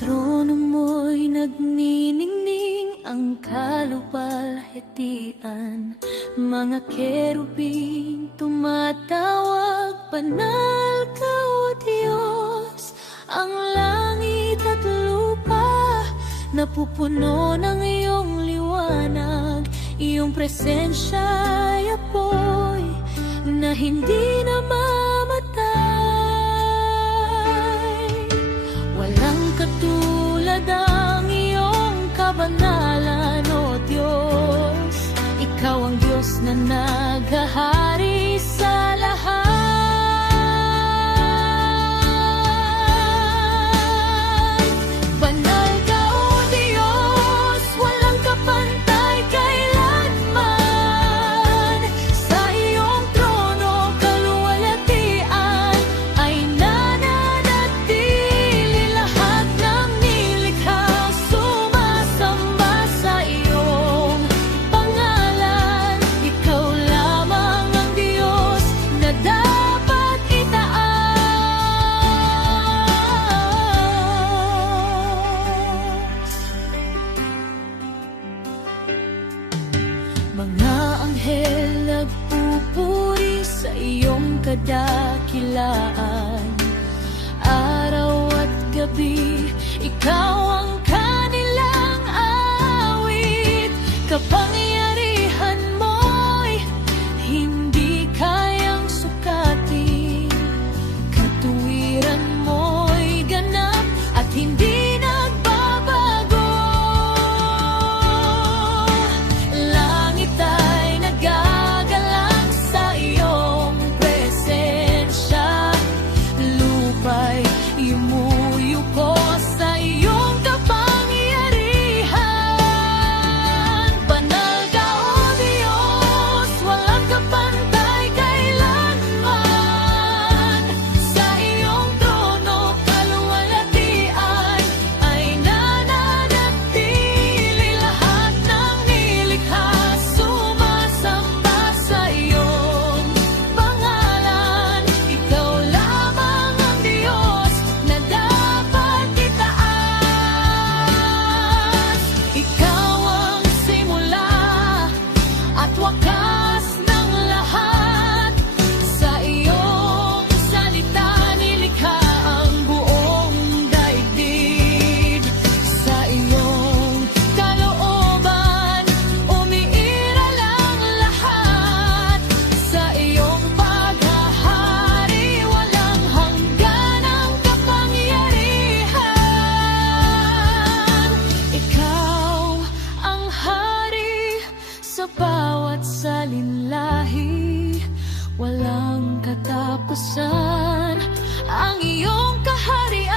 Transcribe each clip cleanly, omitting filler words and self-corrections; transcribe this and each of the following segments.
trono mo'y nagniningning, ang kaluwalhatian. Mga kerubing tumatawag, banal ka o Diyos. Ang langit at lupa napupuno ng iyong liwanag. Iyong presensya'y apoy na hindi na mamatay. Walang katulad ang iyong kabanalan, O Diyos. Ikaw ang Diyos na naghahari sa lahat. Banal ka, O Diyos, walang kapantay kailanman. Sa iyong trono kaluwalhatian ay nananatili lahat ng nilikha. Sumasamba sa iyong pangalan. Ikaw lamang ang Diyos na dapat itaas. Mga anghel nagpupuri sa iyong kadakilaan. Araw at gabi, ikaw ang kanilang awit. Kapangyarihan mo'y hindi kayang sukatin. Katuwiran mo'y ganap at hindi nagbabago. Langit ay nagagalang sa iyong presensya. Lupa'y yumuyuko sa iyong kapangyarihan. Banal ka, O Diyos, walang kapantay kailanman. Sa iyong trono kaluwalhatian ay nananatili lahat ng nilikha. Sumasamba sa iyong pangalan. Ikaw lamang ang Diyos na dapat itaas. Ikaw ang simula at wakas ng lahat. Sa iyong salita nilikha ang buong daigdig. Sa iyong kalooban umiiral ang lahat. Sa iyong paghahari walang hanggan ang kapangyarihan. Ikaw ang hari sa bawat salinlahi. Walang katapusan ang iyong kaharian.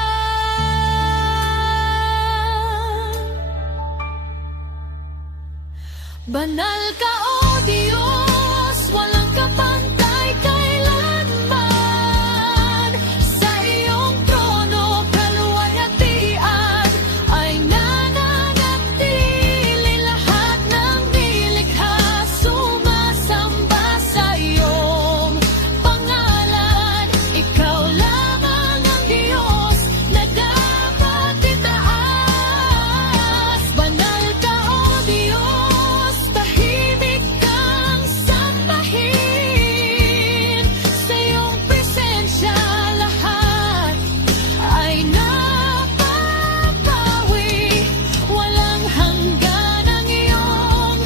Banal ka, O Diyos, walang kapantay kailanman. Sa iyong trono kaluwalhatian ay nananatili lahat ng nilikha. Sumasamba sa iyong pangalan. Ikaw lamang ang Diyos na dapat itaas. Banal ka, O Diyos, tahimik kang sambahin. Sa iyong presensya lahat ay napapawi. Walang hanggan ang iyong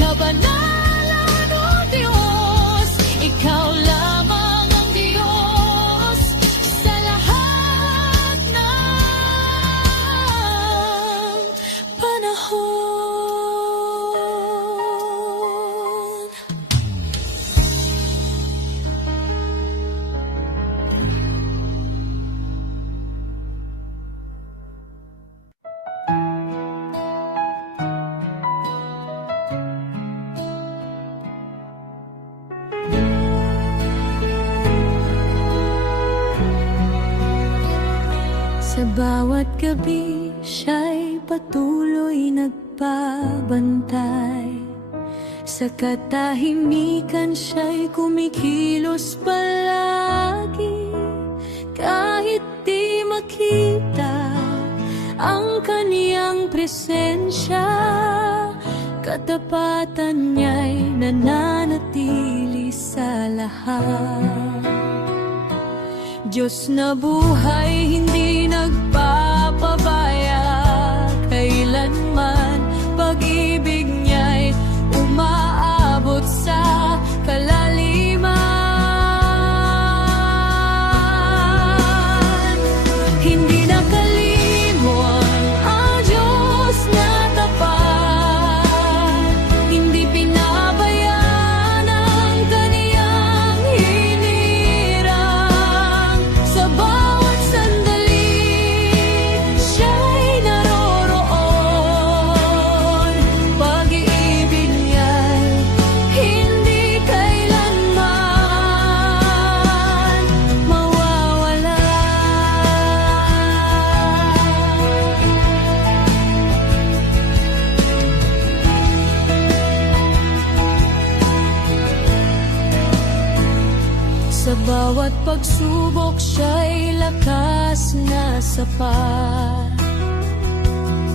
kabanalan, O Diyos. Ikaw lamang ang Diyos sa lahat ng panahon. Sa bawat gabi, siya'y patuloy nagbabantay. Sa katahimikan siya'y kumikilos palagi. Kahit di makita ang kaniyang presensya. Katapatan niya'y nananatili sa lahat. Diyos na buhay, hindi nagpapabaya kailanman. Pag-ibig niya'y umaabot sa kalaliman. Hindi nakalimot ang Diyos na tapat. Hindi pinabayaan ang kaniyang hinirang. Sa bawat sandali, siya'y naroroon. Pag-ibig niya'y hindi kailanman mawawala. Sa bawat pagsubok, siya'y lakas na sapat.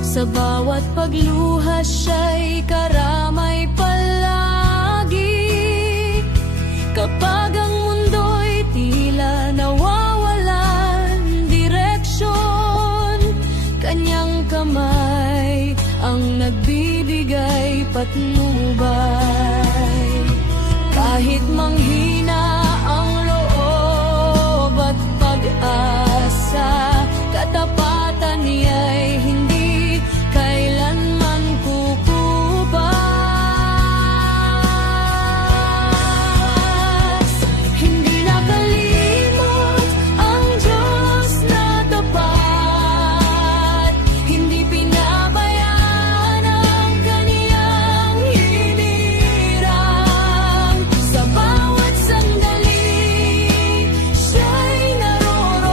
Sa bawat pagluha, siya'y karamay palagi. Kapag ang mundo'y tila nawawalan direksyon, kanyang kamay ang nagbibigay patnubay. Kahit manghina ang loob at pag-asa, katapatan niya'y hindi kailanman kukupas. Hindi nakalimot ang Diyos na tapat. Hindi pinabayaan ang kaniyang hinirang. Sa bawat sandali, siya'y naroroon.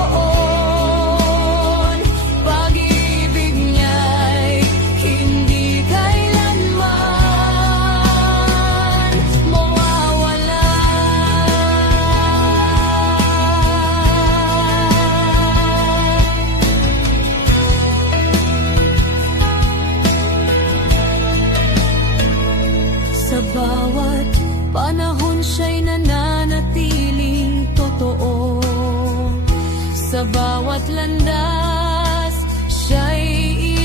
Pag-ibig niya'y hindi kailanman mawawala. Sa bawat panahon, siya'y nananatiling totoo. Sa bawat landas, siya'y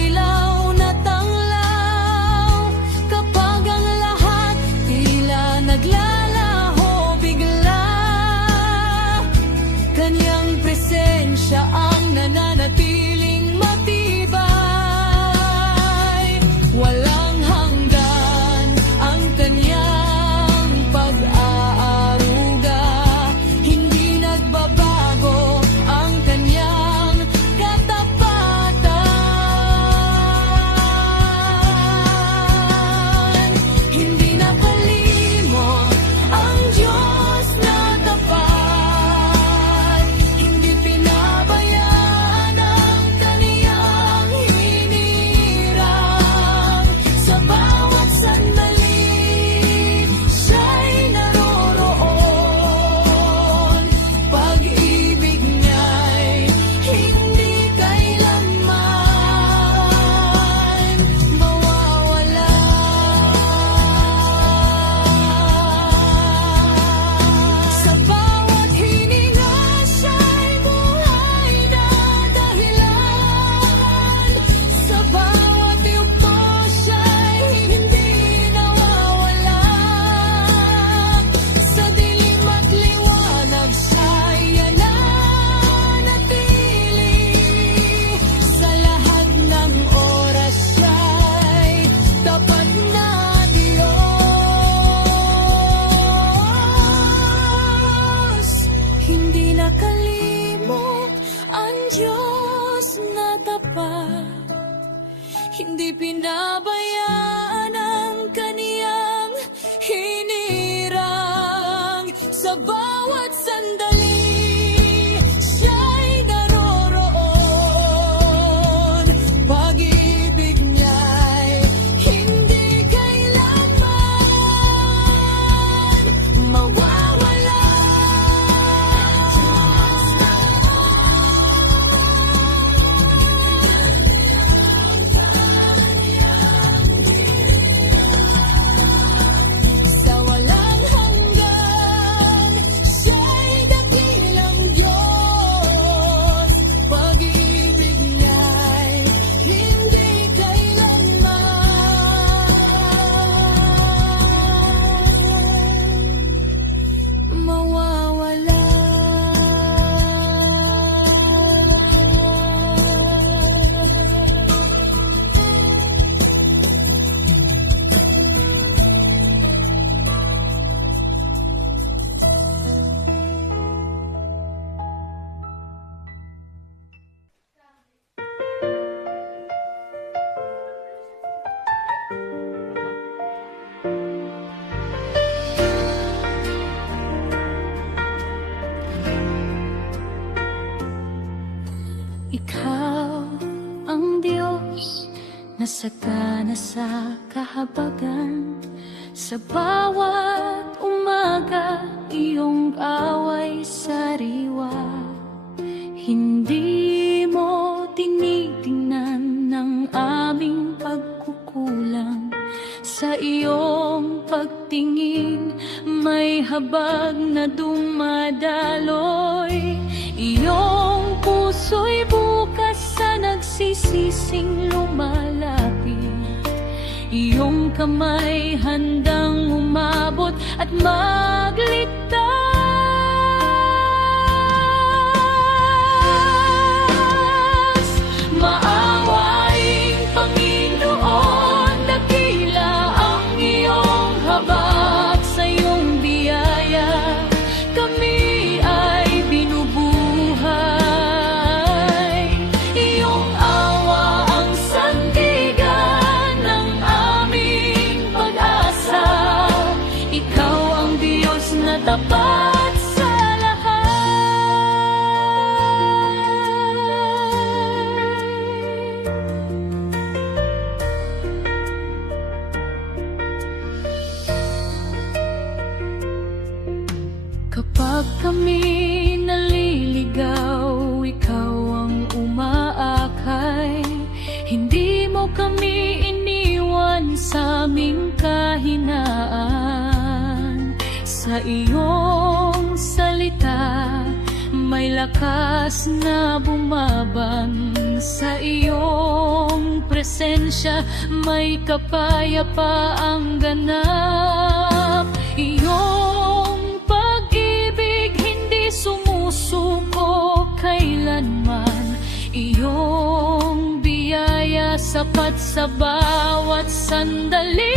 ilaw na tanglaw. Kapag ang lahat tila naglalaho bigla, kanyang presensya ang nananatiling matibay. Walang hanggan ang kanyang pag-aaruga. Hindi nagbabago ang kanyang katapatan. Hindi nakalimot ang Diyos na tapat. Hindi pinabayaan ang kaniyang hinirang. Sa bawat sandali, siya'y naroroon. Pag-ibig niya'y hindi kailanman mawawala. Sa bawat hininga, siya'y buhay na dahilan. Sa bawat yugto, siya'y hindi nawawala. Sa dilim at liwanag, siya'y nananatili. Sa lahat ng oras, siya'y tapat na Diyos. Hindi nakalimot ang Diyos na tapat. Hindi pinabayaan ang kaniyang hinirang. Sa bawat sandali, siya'y naroroon. Pag-ibig niya'y hindi kailanman mawawala. Ikaw ang Diyos na sagana sa kahabagan. Sa bawat umaga, iyong away sariwa. Hindi mo tinitingnan ng aming pagkukulang. Sa iyong pagtingin, may habag na dumadaloy. Iyong puso'y bukas sa nagsisising lumalapit. Iyong kamay handang umabot at magligtas. Maawaing Panginoon, dakila ang iyong habag. Sa iyong biyaya kami ay binubuhay. Iyong awa ang sandigan ng aming pag-asa. Ikaw ang Diyos na tapat sa kapag kami naliligaw, ikaw ang umaakay. Hindi mo kami iniwan sa aming kahinaan. Sa iyong salita, may lakas na bumaban. Sa iyong presensya, may kapayapaang ganap. Iyong pag-ibig hindi sumusuko kailanman. Iyong biyaya sapat sa bawat sandali.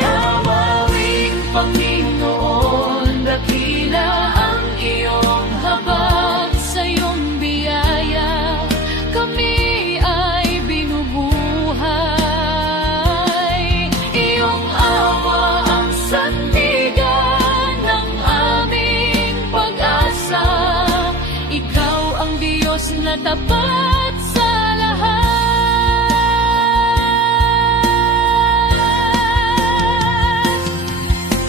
Maawawing Panginoon, dakila ang iyong habag. Sa iyong biyaya kami ay binubuhay. Iyong awa ang sandigan ng aming pag-asa. Ikaw ang Diyos na tapat sa lahat.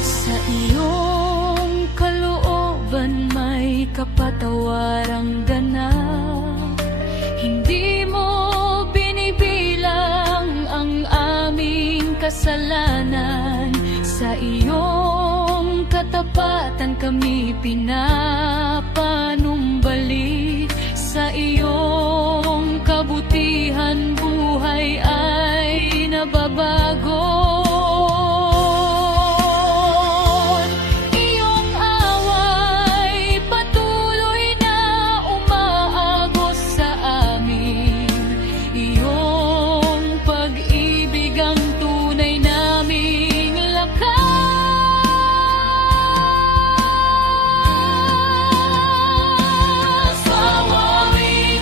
Sa iyong kalooban may kapatawarang ganap. Hindi mo binibilang ang aming kasalanan. Sa iyong katapatan kami pinapanumbalik. Sa iyong kabutihan buhay ay nababago. Iyong away patuloy na umaagos sa amin. Iyong pag-ibig ang tunay naming lakas. Awawing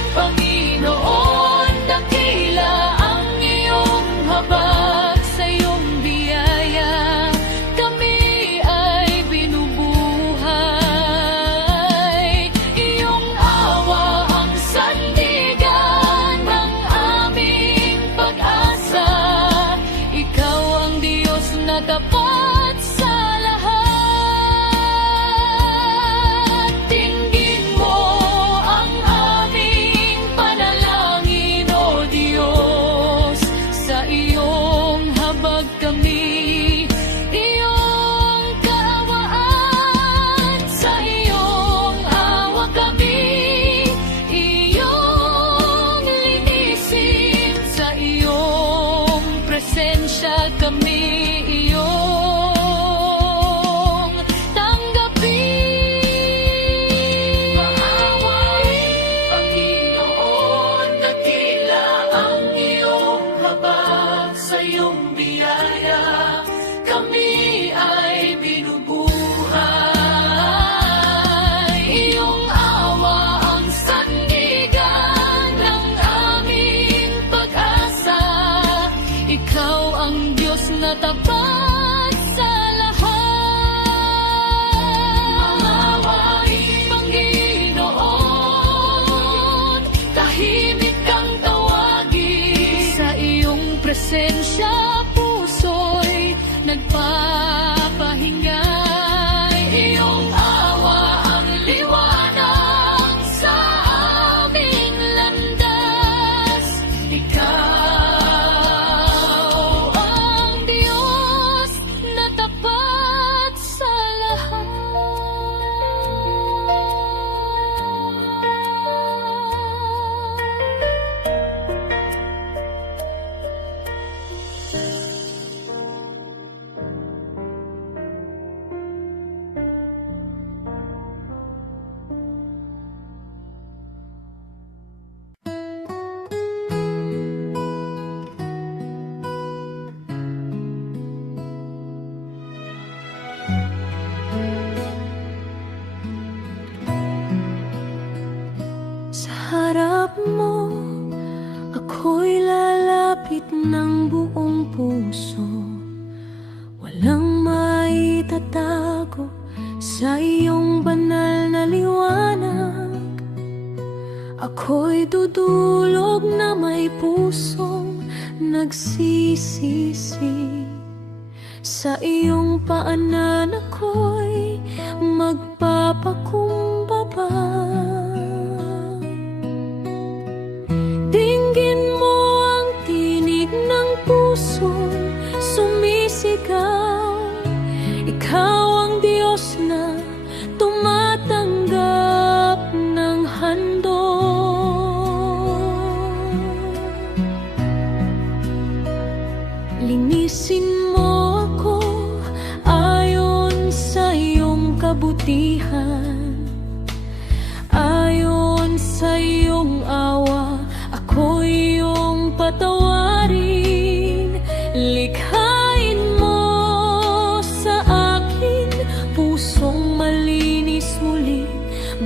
mo, ako'y lalapit ng buong puso. Walang maitatago sa iyong banal na liwanag. Ako'y dudulog na may pusong nagsisisi. Sa iyong paanan ako'y magpapakumbaba. Dinggin mo ang tinig ng pusong sumisigaw. Ikaw ang Diyos na tumatanggap ng handog. Linisin mo ako ayon sa iyong kabutihan, ayon sa iyong awa, ako iyong patawarin. Likhain mo sa akin pusong malinis muli,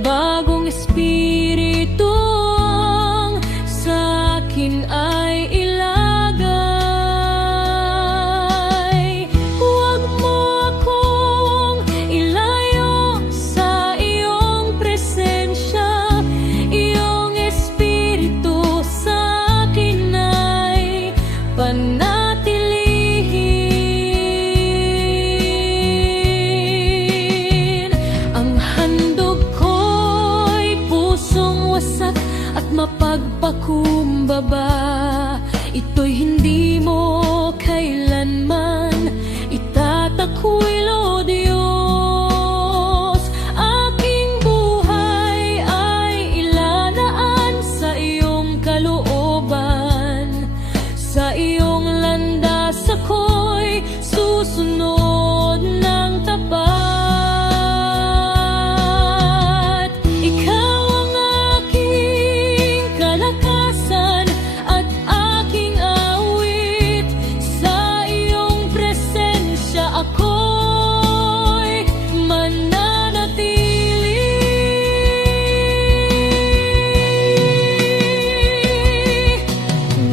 bagong espiritu ang sa akin ay ilagay. Huwag mo akong ilayo sa iyong presensya, iyong espiritu sa akin ay panatilihin. Ang handog ko'y pusong wasak at mapagpakumbaba. Ito'y hindi mo kailanman itatakwil, O Diyos. Aking buhay ay ilalaan sa iyong kalooban. Sa iyong landas ako'y susunod ng tapat. Ikaw ang aking kalakasan at aking awit. Sa iyong presensya ako'y mananatili.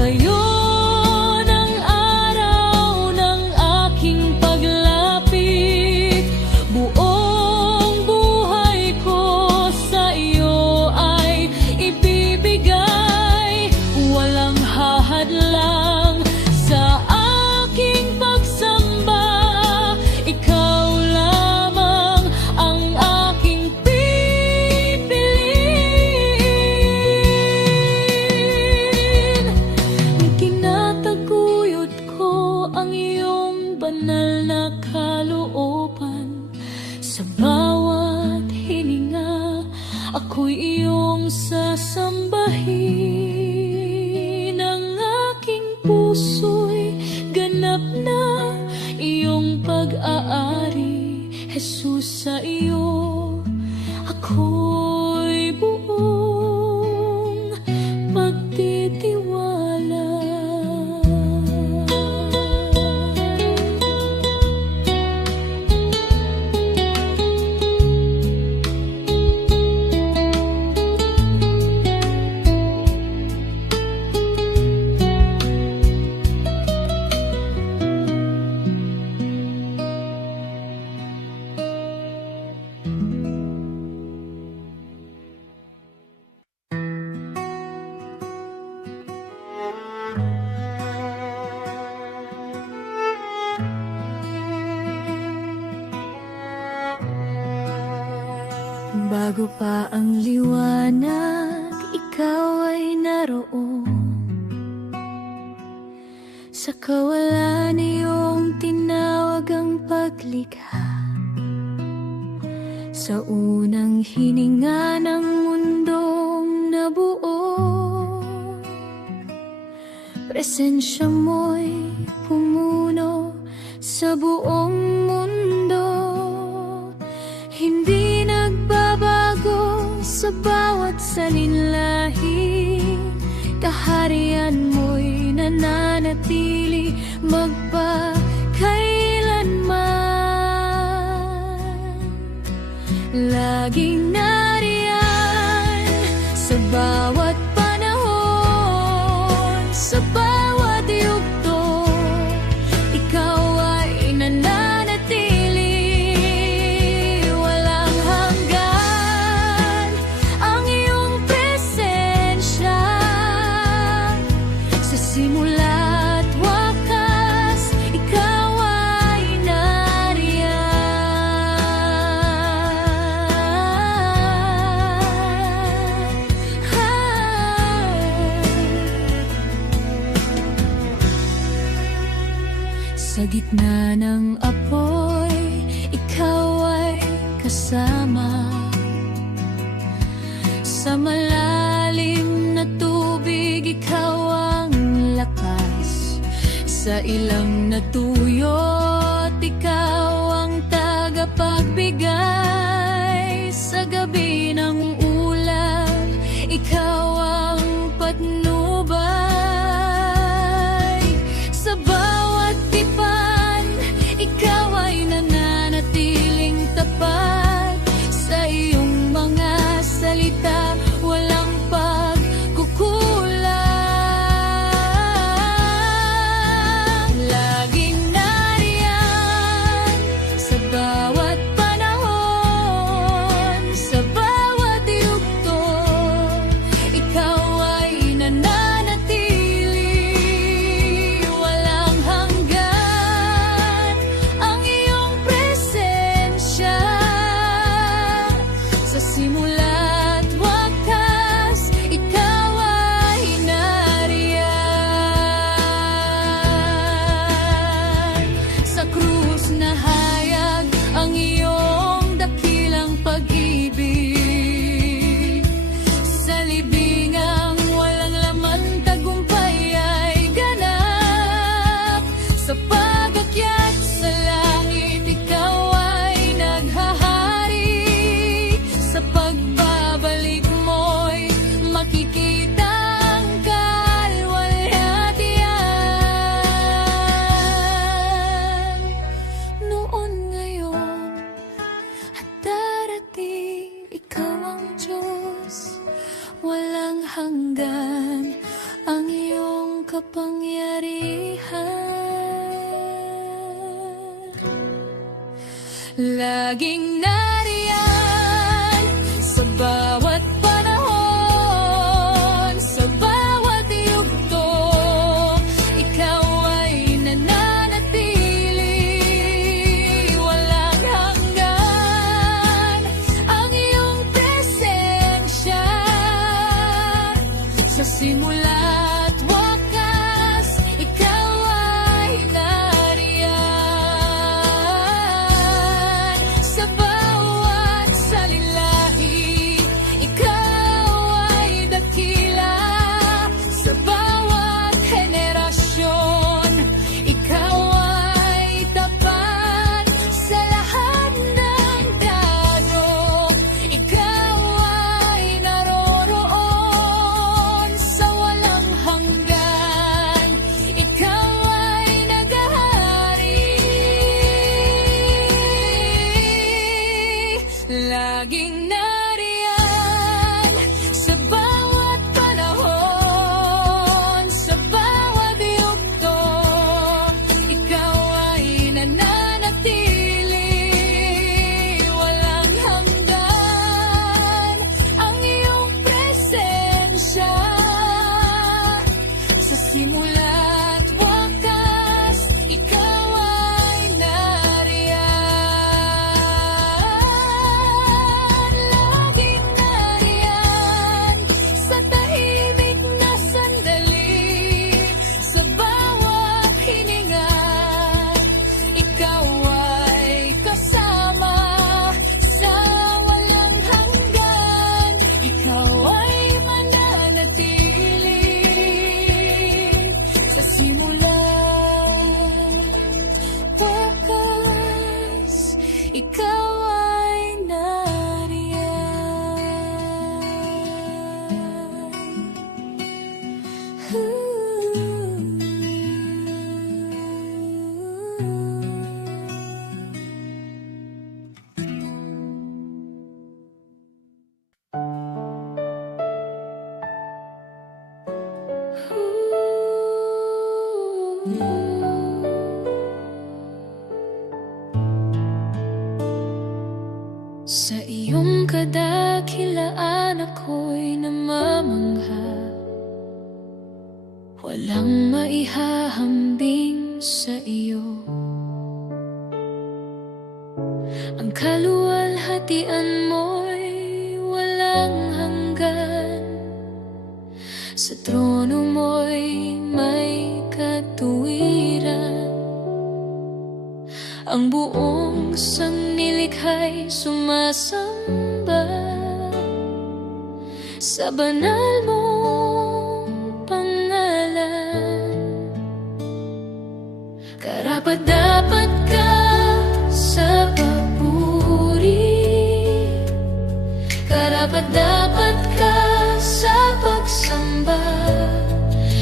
Ngayon ang araw ng aking paglapit, buong buhay ko sa iyo ay ibibigay. Walang hahadlang sa aking pagsamba, ikaw lamang ang aking pipiliin. Tinataguyod ko ang iyong banal na kalooban. Sa bawat hininga, ako'y iyong sasambahin. Ang aking puso'y ganap na iyong pag-aari. Jesus, sa iyo ako'y buong pagtitiwala. Bago pa ang liwanag, ikaw ay naroon. Sa kawalan iyong tinawag ang paglikha. Sa unang hininga ng mundong nabuo, presensya mo'y pumuno sa buong mundo. Hindi nagbabago sa bawat salinlahi, kaharian mo'y nananatili magpakailanman. Laging nariyan sa bawat panahon. gitna ng apoy, ikaw ay kasama. Sa malalim na tubig, ikaw ang lakas. Sa ilang natuyot, ikaw ang tagapagbigay. Sa gabi ng ulap, ikaw ang patnubay. Sa bawat tipan, ikaw ay nananatiling tapat. Sa iyong mga salita, walang pagkukulang. Laging nariyan sa bawat panahon, sa bawat yugto, ikaw ay nananatili. Walang hanggan ang iyong presensya. Sa simula't wakas, ikaw ay nariyan. Sa krus na hayag ang iyong dakilang pag-ibig. Sa libingang walang laman, tagumpay ay ganap. Sa pag-akyat sa langit, ikaw ay naghahari. Sa pagbabalik mo'y makikita ang kalwalhatian. Noon, ngayon, at darating, ikaw ang Diyos. Walang hanggan ang iyong kapangyarihan. Laging nariyan sa bawat panahon, sa bawat yugto, ikaw ay nananatili. Walang hanggan ang iyong presensya. Sa simula't wakas, ikaw ay nariyan. Sa bawat salilahi, ikaw ay dakila. Sa bawat henerasyon, ikaw ay tapat. Sa lahat ng dado, ikaw ay naroroon. Sa walang hanggan, ikaw ay naghahari. Laging nariyan sa bawat panahon, sa bawat yugto, ikaw ay nananatili. Walang hanggan ang iyong presensya. Sa simula't wakas, ikaw ay nariyan. Laging nariyan sa tahimik na sandali. Sa bawat hininga, ikaw ay kasama. Sa walang hanggan, ikaw ay mananatili. Sa simula't wakas, ikaw ay sa iyong kadakilaan ako'y namamangha. Walang maihahambing sa iyo. Ang kaluwalhatian mo'y walang hanggan. Sa trono mo'y may katuwiran. ang buong sanlilikhay sumasamba sa banal mong pangalan. Karapat-dapat ka sa papuri, karapat-dapat ka sa pagsamba.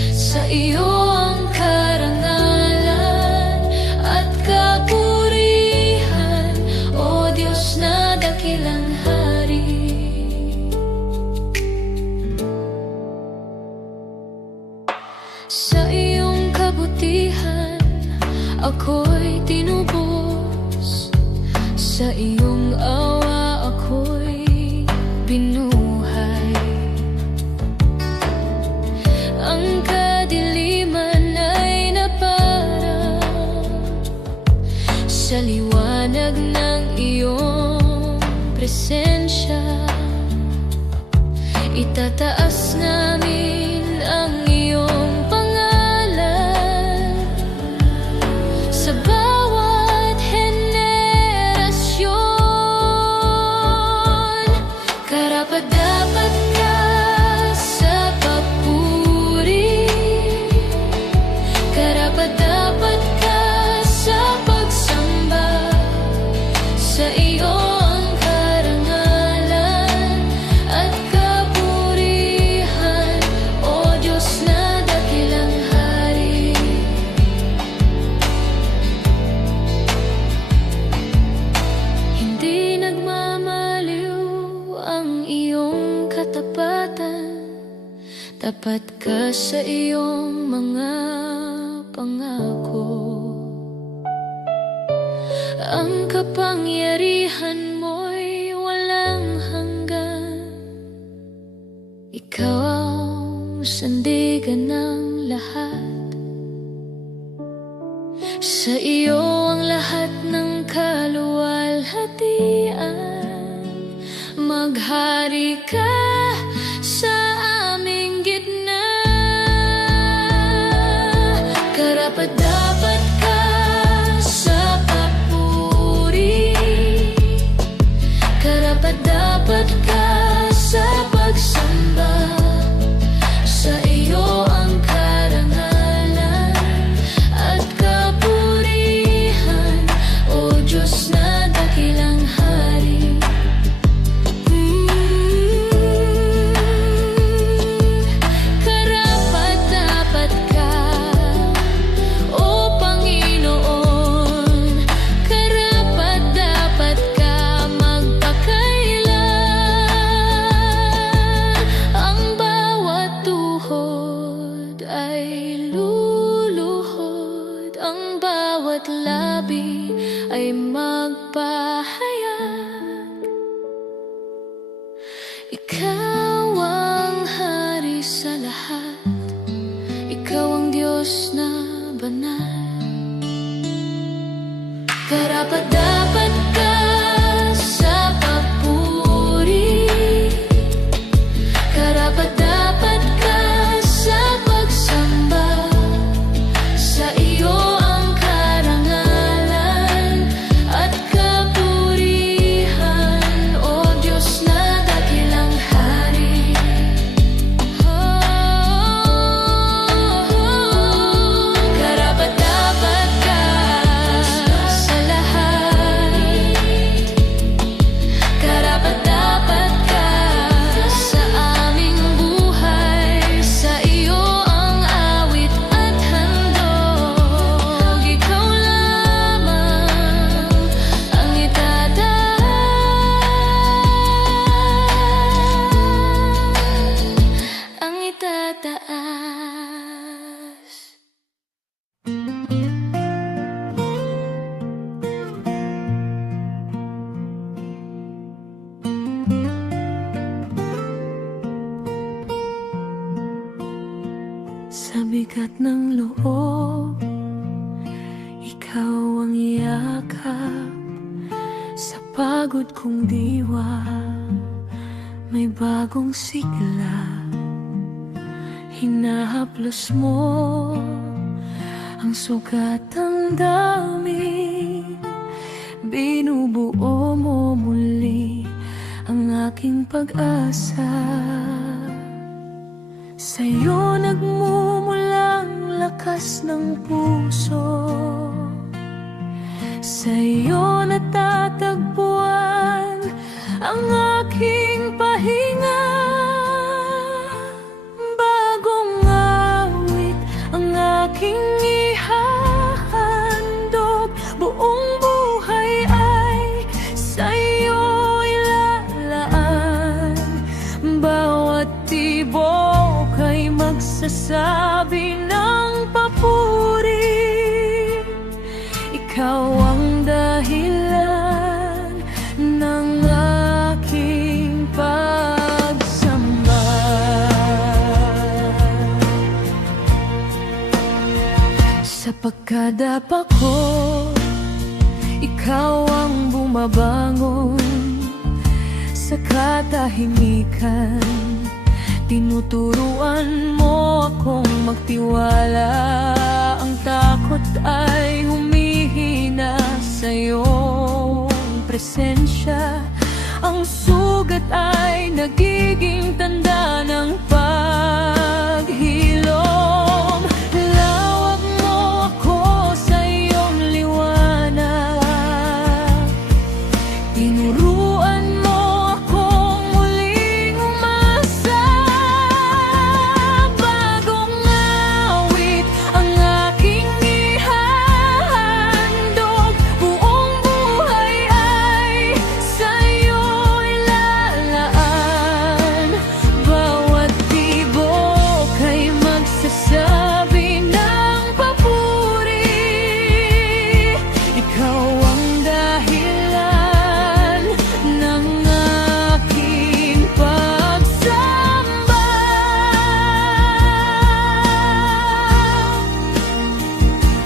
Sa iyo ang karangalan at kapurihan, O Diyos na dakilang hari. Sa iyong kabutihan ako'y tinubos, sa iyong awa ako'y binuhay. Ang kadiliman ay naparang sa liwanag ng iyong presensya. Itataas namin ang iyong pangalan sa bawat henerasyon. Karapat-dapat ka sa papuri, karapat-dapat ka sa pagsamba. Sa iyo ang karangalan at kapurihan, O Diyos na dakilang hari. Hindi nagmamaliw ang iyong katapatan, tapat ka sa iyong mga pangako. Ang kapangyarihan mo'y walang hanggan, ikaw ang sandigan ng lahat. Sa iyo ang lahat ng kaluwalhatian, maghari ka sa aming gitna. Karapat-dapat ka sa papuri, karapat-dapat ka sa pagsamba. Sa iyo ang karangalan at kapurihan, O Diyos na dakilang hari. Karapat-dapat ka, O Panginoon, karapat-dapat ka magpakailan. Ang bawat tuhod ay luluhod, ang bawat labi ay magpahayag. Ikaw ang hari sa lahat, ikaw ang Diyos na banal. Karapat-dapat ka sa papuri, karapat-dapat ka sa pagsamba. Sa iyo ang karangalan at kapurihan, O Diyos na dakilang hari. Karapat-dapat ka sa lahat, karapat-dapat ka sa aming buhay. Sa iyo ang awit at handog, ikaw lamang ang itataas. Sa bigat ng loob, ikaw ang yakap. Sa pagod kong diwa, may bagong sigla. Hinahaplos mo ang sugat, ang dami binubuo mo muli ang aking pag-asa. Sa'yo nagmumulang lakas ng puso, sa'yo natatagpuan ang aking pahinga. Bagong awit ang aking ihahandog, buong buhay ay sa'yo ilalaan. Bawat tibok ay magsasabi ng papuri, ikaw ang dahilan ng aking pagsamba. Sa pagkadapa ko, ikaw ang bumabangon. Sa katahimikan, tinuturuan mo akong magtiwala. Ang takot ay humihina sa iyong presensya. Ang sugat ay nagiging tanda ng paghilom. Lawak mo ako sa iyong liwanag, tinuruan mo akong muling umasa. Bagong awit ang aking ihahandog, buong buhay ay sa'yo ilalaan. Bawat tibok ay magsasabi ng papuri, ikaw ang dahilan ng aking pagsamba.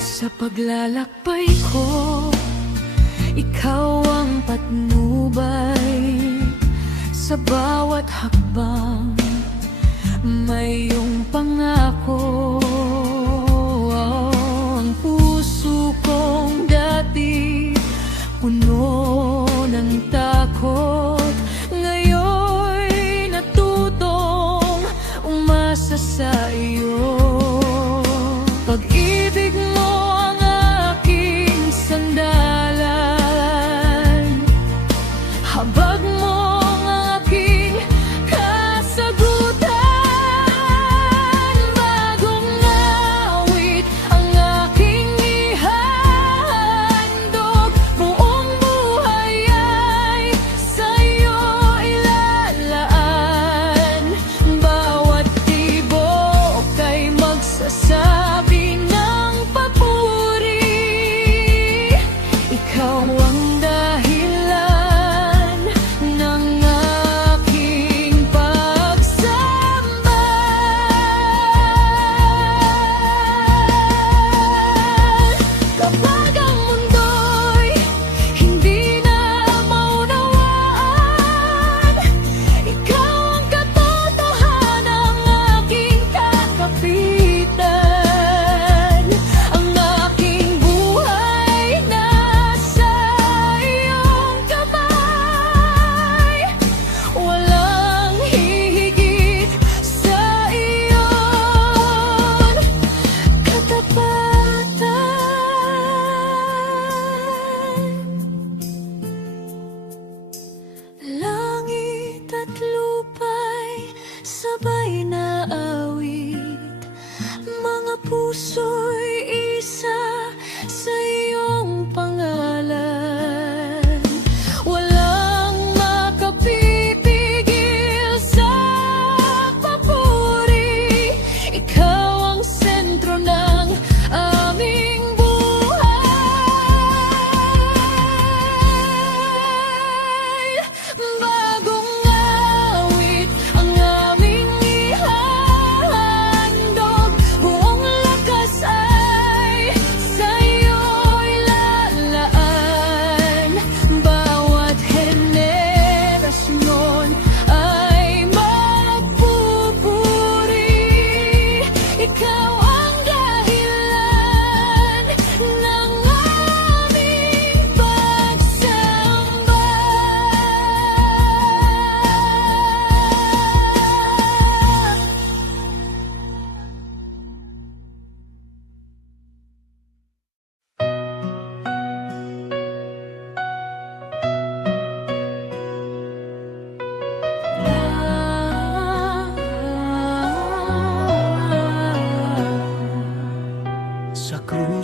Sa paglalakbay ko, ikaw ang patnubay. Sa bawat hakbang, may iyong pangako. Ang puso kong dati puno ng takot, ngayon'y natutong umasa sa iyo. Pag-ibig mo ang aking sandalan, habag mo ang aking kasagutan. Bagong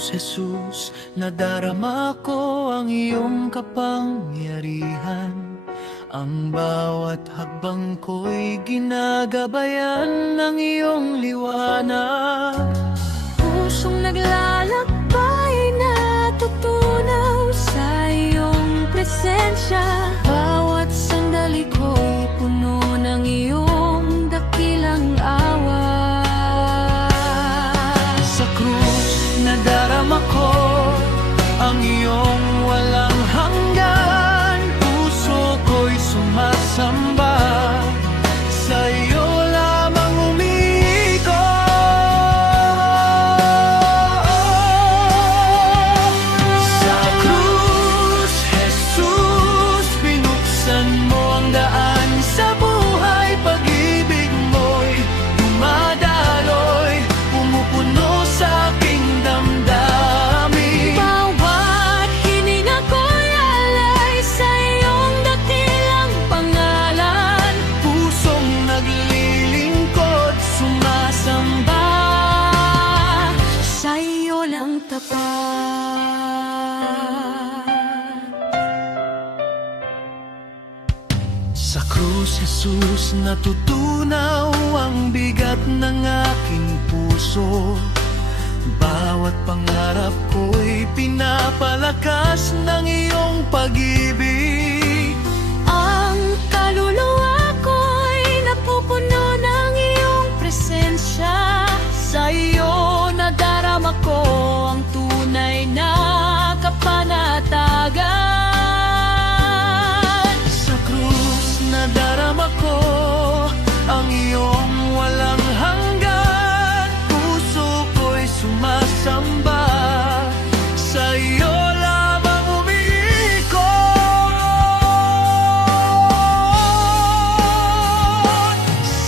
Jesus, nadarama ko ang iyong kapangyarihan. Ang bawat hakbang ko'y ginagabayan ng iyong liwanag. Pusong naglalakbay, natutunaw sa iyong presensya. Bawat sandali ko'y puno ng iyong dakilang awa. Sa krus, nadarama ko ang iyong walang hanggan. Puso ko'y sumasamba, sa iyo lamang umiikot. Sa krus, Jesus, binuksan mo ang daan sa buhay. Pag-ibig mo'y dumadaloy, pumupuno sa aking damdamin. Bawat hininga ko'y alay sa iyong dakilang pangalan. Pusong naglilingkod, sumasamba, Sa iyo lang tapat. sa krus, Jesus, natutunaw ang bigat ng aking puso. Bawat pangarap ko'y pinapalakas ng iyong pag-ibig. Ang kaluluwa ko'y napupuno ng iyong presensya. Sa iyo nadarama ko ang tunay na kapanatagan. Sa krus, nadarama ko ang iyong walang hanggan. Puso ko'y sumasamba, sa iyo lamang umiikot.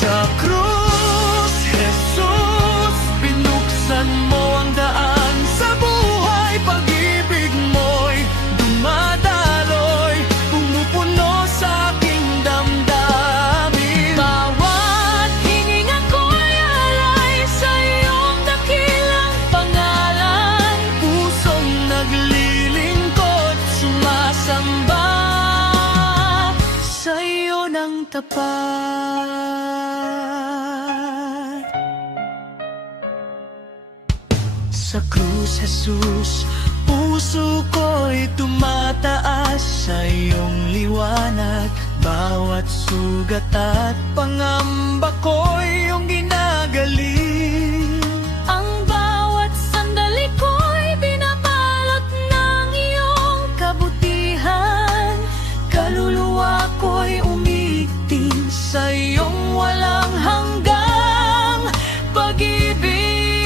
Sa krus, Jesus, binuksan mo ang daan sa buhay. Pag-ibig mo'y dumadaloy, pumupuno sa aking damdamin. Bawat hininga ko'y alay sa iyong dakilang pangalan. Pusong naglilingkod, sumasamba, sa iyo ng tapat. Sa krus, Jesus, puso ko'y tumataas sa iyong liwanag. Bawat sugat at pangamba ko'y iyong ginagaling. Ang bawat sandali ko'y binabalot ng iyong kabutihan. Kaluluwa ko'y umiigting Sa iyong walang hanggang pag-ibig.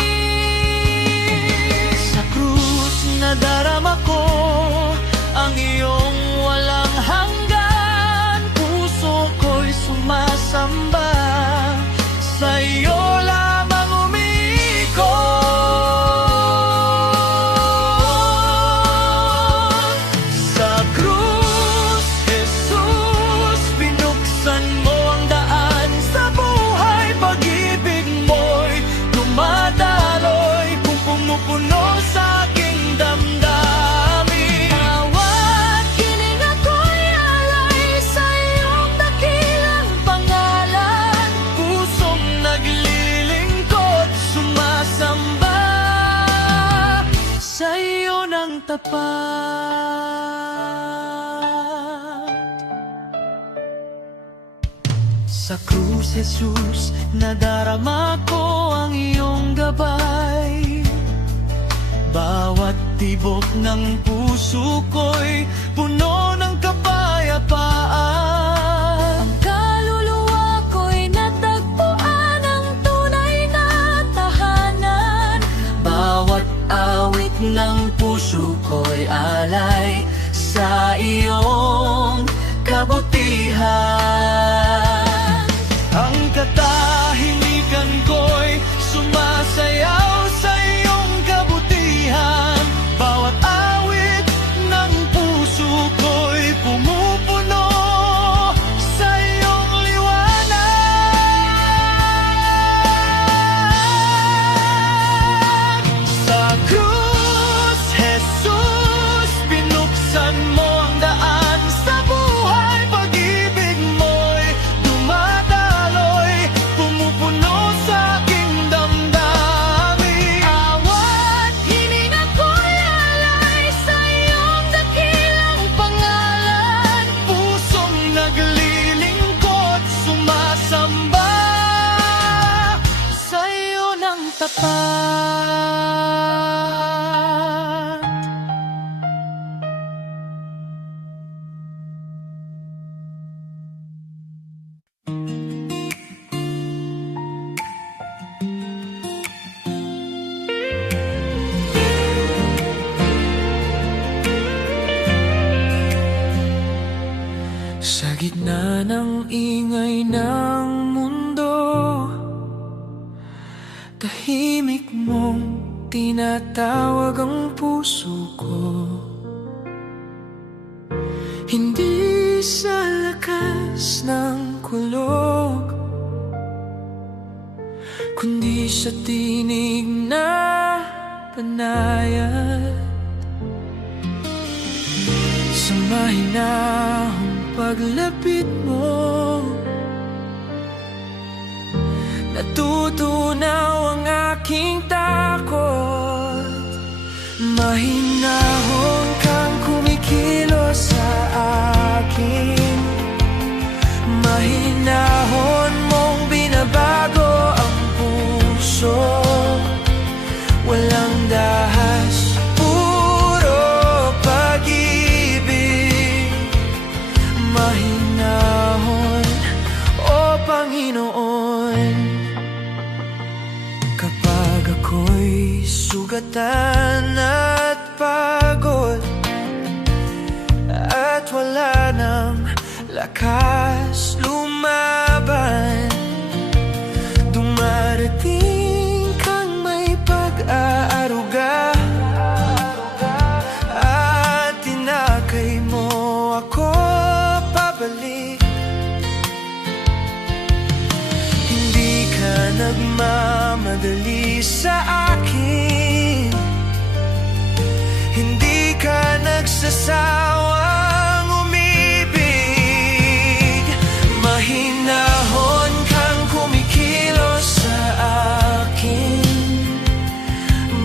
Sa krus, nadarama ko ang iyong walang hanggan. Puso ko'y sumasamba, sa iyo lamang umiikot. Sa krus, Jesus, binuksan mo ang daan sa buhay. Pag-ibig mo'y dumadaloy, kung pumupuno sa aking damdamin. Bawat hininga ko'y alay sa iyong dakilang pangalan. Pusong naglilingkod, sumasamba, sa iyo ng tapat. Sa krus, Jesus, nadarama ko ang iyong gabay. Bawat tibok ng puso ko'y puno ng kapayapaan. Ang kaluluwa ko'y natagpuan ang tunay na tahanan. Bawat awit ng puso ko'y alay sa iyong kabutihan. Ang katahimikan ko'y sumasayaw sa iyong kabutihan. Bawat awit ng puso ko gitna ng ingay ng mundo, tahimik mong tinatawag ang puso ko. Hindi sa lakas ng kulog, kundi sa tinig na panayat. Sa mahinahong paglapit mo, natutunaw ang aking takot. Mahinahon kang kumikilos sa akin, mahinahon mong binabago ang puso. Walang dahas, puro pag-ibig. Mahinahon, o Panginoon. Kapag ako'y sugatan at pagod, at wala nang lakas lumaban, dumarating kang may pag-aaruga, at tinakay mo ako pabalik. Hindi ka nagmamadali sa akin, hindi ka nagsasawang umibig. Mahinahon kang kumikilos sa akin,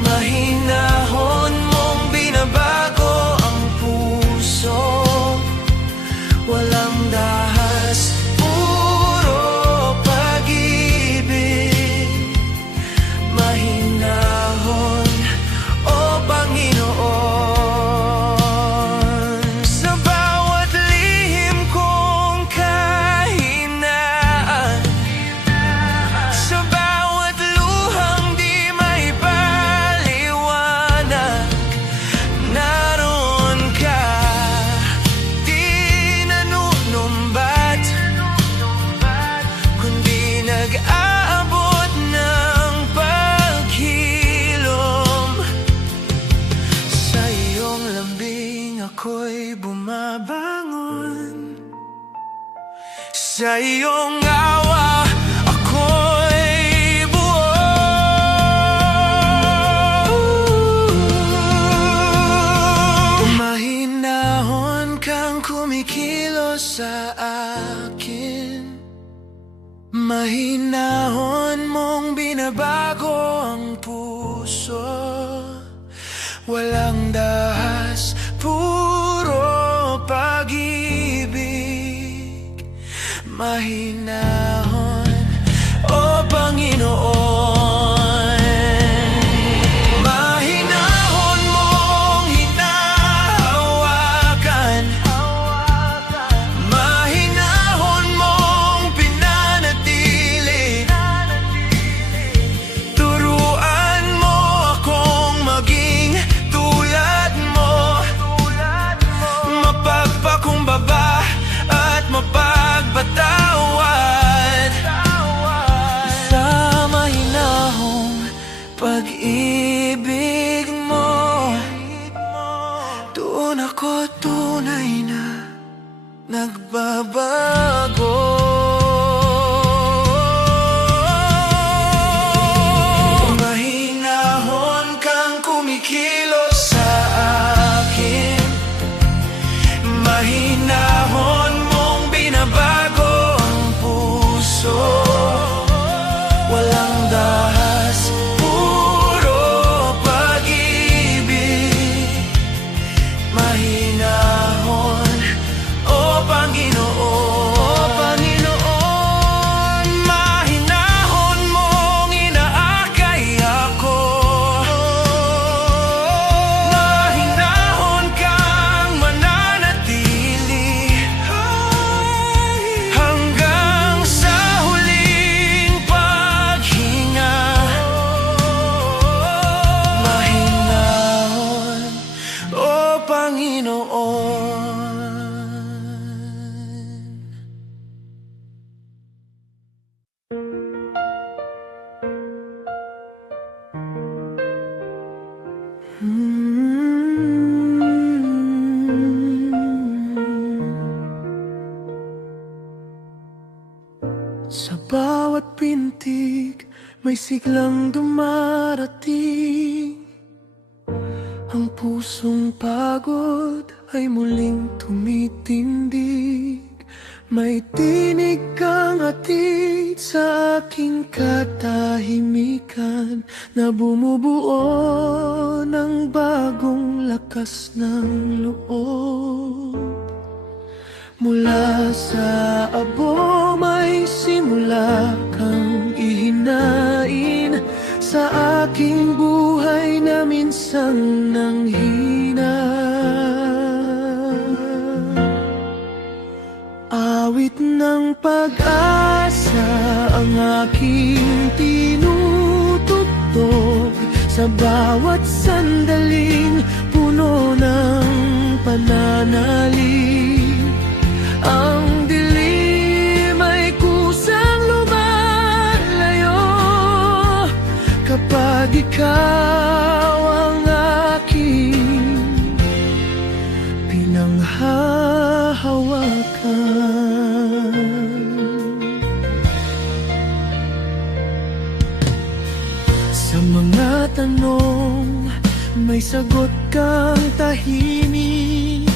mahinahon mong binabago ang puso. Walang dahas, puro pag-ibig. Mahinahon, o Panginoon. Sa bawat lihim kong kahinaan, sa bawat luhang di may paliwanag, naroon ka. Di nanunumbat, kundi nag-aabot ng paghilom. Sa iyong lambing ako'y bumabangon, sa iyong awa ako'y buo. Mahinahon kang kumikilos sa akin, mahinahon mong binabago ang puso. Walang dahas, puro pag-ibig. Mahinahon, o Panginoon. Mahinahon mong hinahawakan, mahinahon mong pinanatili. Turuan mo akong maging tulad mo, mapagpakumbaba at mapagpatawad. Sa mahinahon Sa bawat pintig may siglang dumarating. Ang pusong pagod ay muling tumitindig. May tinig kang hatid sa aking katahimikan na bumubuo ng bagong lakas ng loob. Mula sa abo may simula kang ihinain sa aking buhay na minsang nanghina. Awit ng pag-asa ang aking tinutugtog sa bawat sandaling puno ng pananalig. Ang dilim ay kusang lumalayo kapag ikaw ang aking pinanghahawakan. Sa mga tanong may sagot kang tahimik.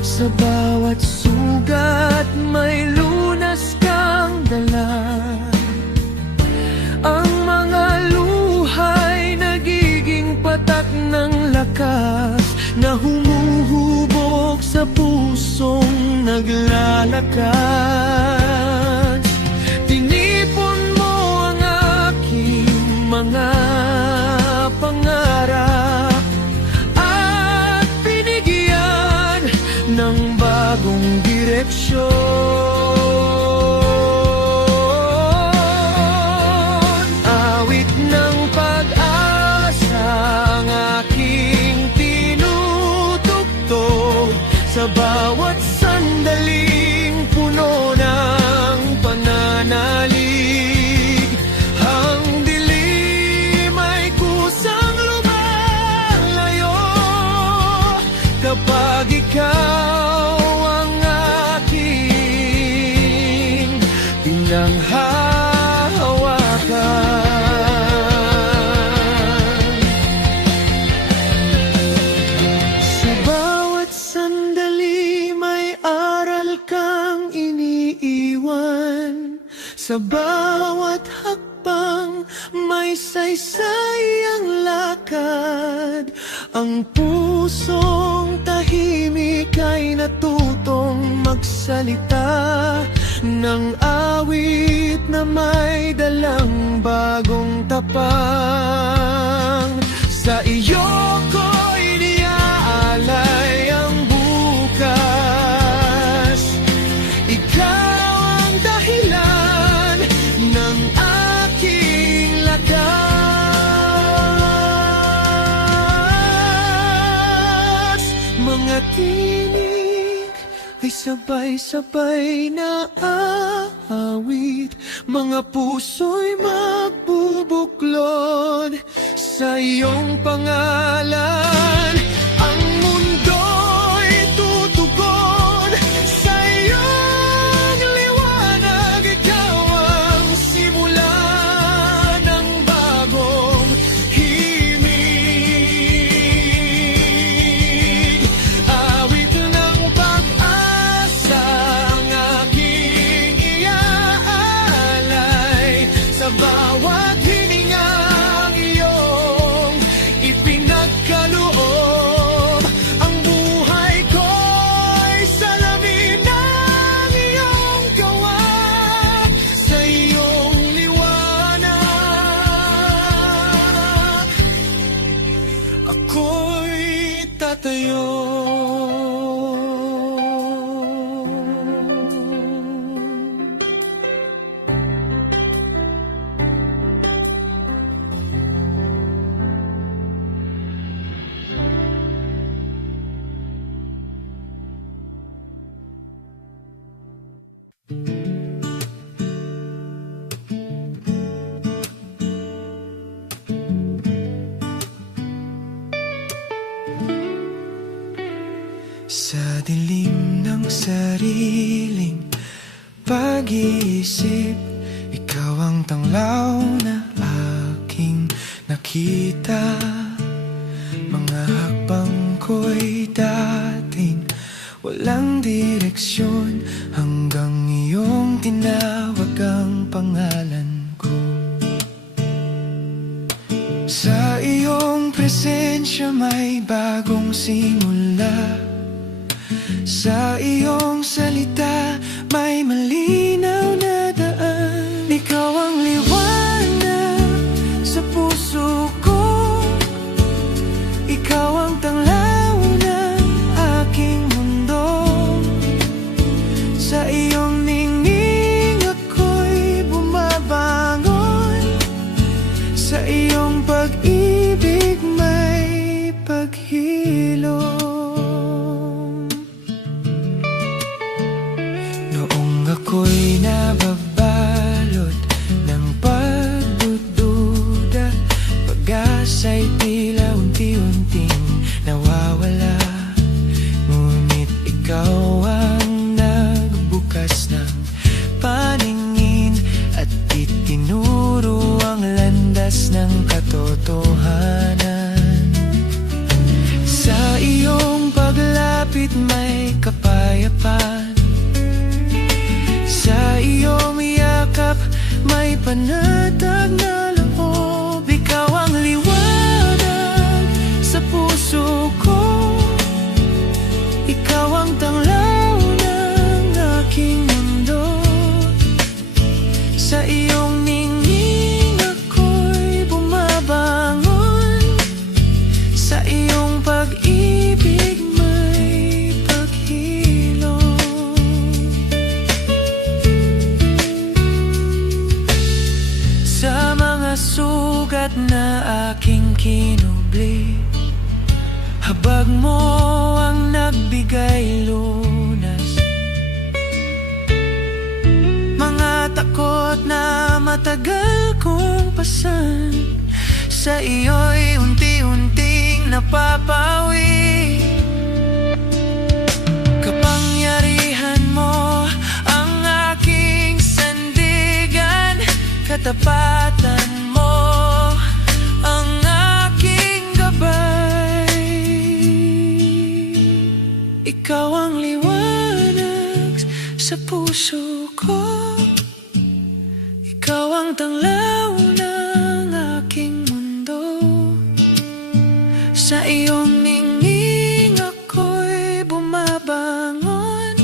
Sa bawat sugat may lunas kang dala. Ang mga luha'y nagiging patak ng lakas na humuhubog sa pusong naglalakas. Tinipon mo ang aking mga pangarap at binigyan ng bagong direksyon. Awit ng pag-asa ang aking tinutugtog sa bawat sandaling puno ng pananalig. Ang dilim ay kusang lumalayo kapag ikaw ang aking pinanghahawakan. Sa bawat sandali may aral kang iniiwan. Sa bawat hakbang may saysay ang lakad. Ang pusong tahimik ay natutong magsalita ng awit na may dalang bagong tapang. Sa iyo ko iniaalay ang bukas. Ikaw ang dahilan ng aking lakas. Mga tinig ay sabay-sabay na aawit. Mga puso'y magbubuklod sa iyong pangalan. Ang mundo'y tutugon sa iyong liwanag. Ikaw ang simula ng bagong himig. Awit ng pag-asa ang aking iaalay sa bawat hiningang iyong ipinagkaloob. Ang buhay ko'y salamin ng iyong gawa. Sa iyong liwanag ako'y tatayo. Sa dilim ng sariling pag-iisip, ikaw ang tanglaw na aking nakita. Mga hakbang ko'y dating walang direksyon, hanggang iyong tinawag ang pangalan ko. Sa iyong presensya may bagong simula. Sa iyong salita may malinaw na daan. Ikaw ang liwanag sa puso ko, ikaw ang tanglaw ng aking mundo. Sa iyong ningning ako'y bumabangon, sa iyong pag-ibig may paghilom. Ako'y nababalot ng pagdududa, pag-asa'y tila unti-unting nawawala. Ngunit ikaw ang nagbukas ng paningin at itinuro ang landas ng katotohanan. Sa iyong paglapit may kapayapaan, sa iyong yakap may panatag na loob. Ikaw ang liwanag sa puso ko, ikaw ang tanglaw ng aking mundo. Sa iyong ningning ako'y bumabangon, sa iyong pag-ibig may paghilom. Sa mga sugat na aking kinubli, habag mo ang nagbigay lunas. Mga takot na matagal kong pasan, sa iyo'y unti-unting napapawi. Kapangyarihan mo ang aking sandigan, katapatan mo ang aking gabay. Ikaw ang liwanag sa puso ko, ikaw ang tanglaw ng aking mundo. Sa iyong ningning ako'y bumabangon,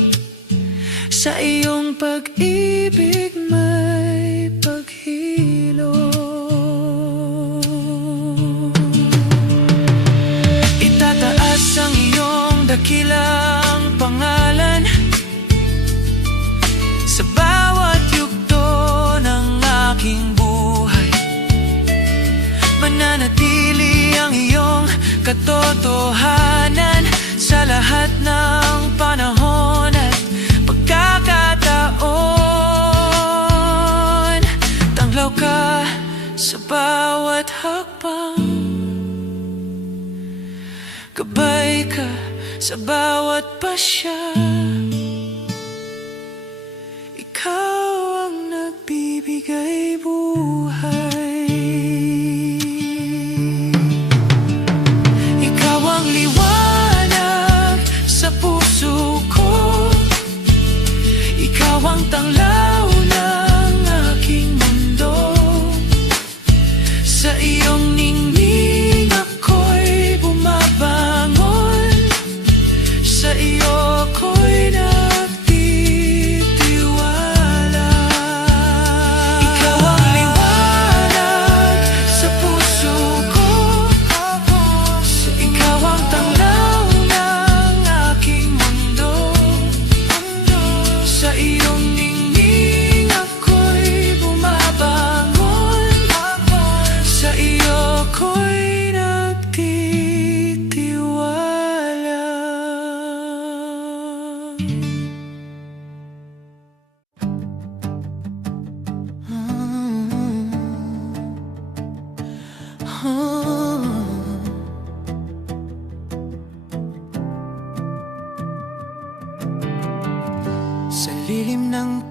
sa iyong pag-ibig may paghilom. Itataas ang iyong dakilang pangalan sa bawat yugto ng aking buhay. Mananatili ang iyong katotohanan sa lahat ng panahon at pagkakataon. Tanglaw ka sa bawat hakbang, gabay ka sa bawat pasya. Ikaw ang nagbibigay buhay. Ikaw ang liwanag sa puso ko, ikaw ang tanglaw ng aking mundo. Sa iyong ningning ako'y bumabangon, sa iyo ko'y nagtitiwala. Ikaw ang liwanag sa puso ko, ikaw ang tanglaw ng aking mundo. Sa iyong ningning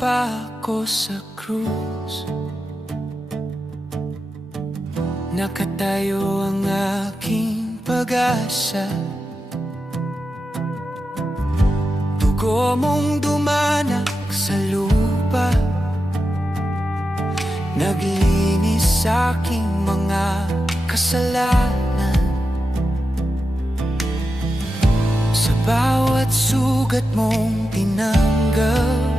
pa ako sa krus, nakatayo ang aking pag-asa. Dugo mong dumanak sa lupa, naglinis sa aking mga kasalanan. Sa bawat sugat mong tinanggal,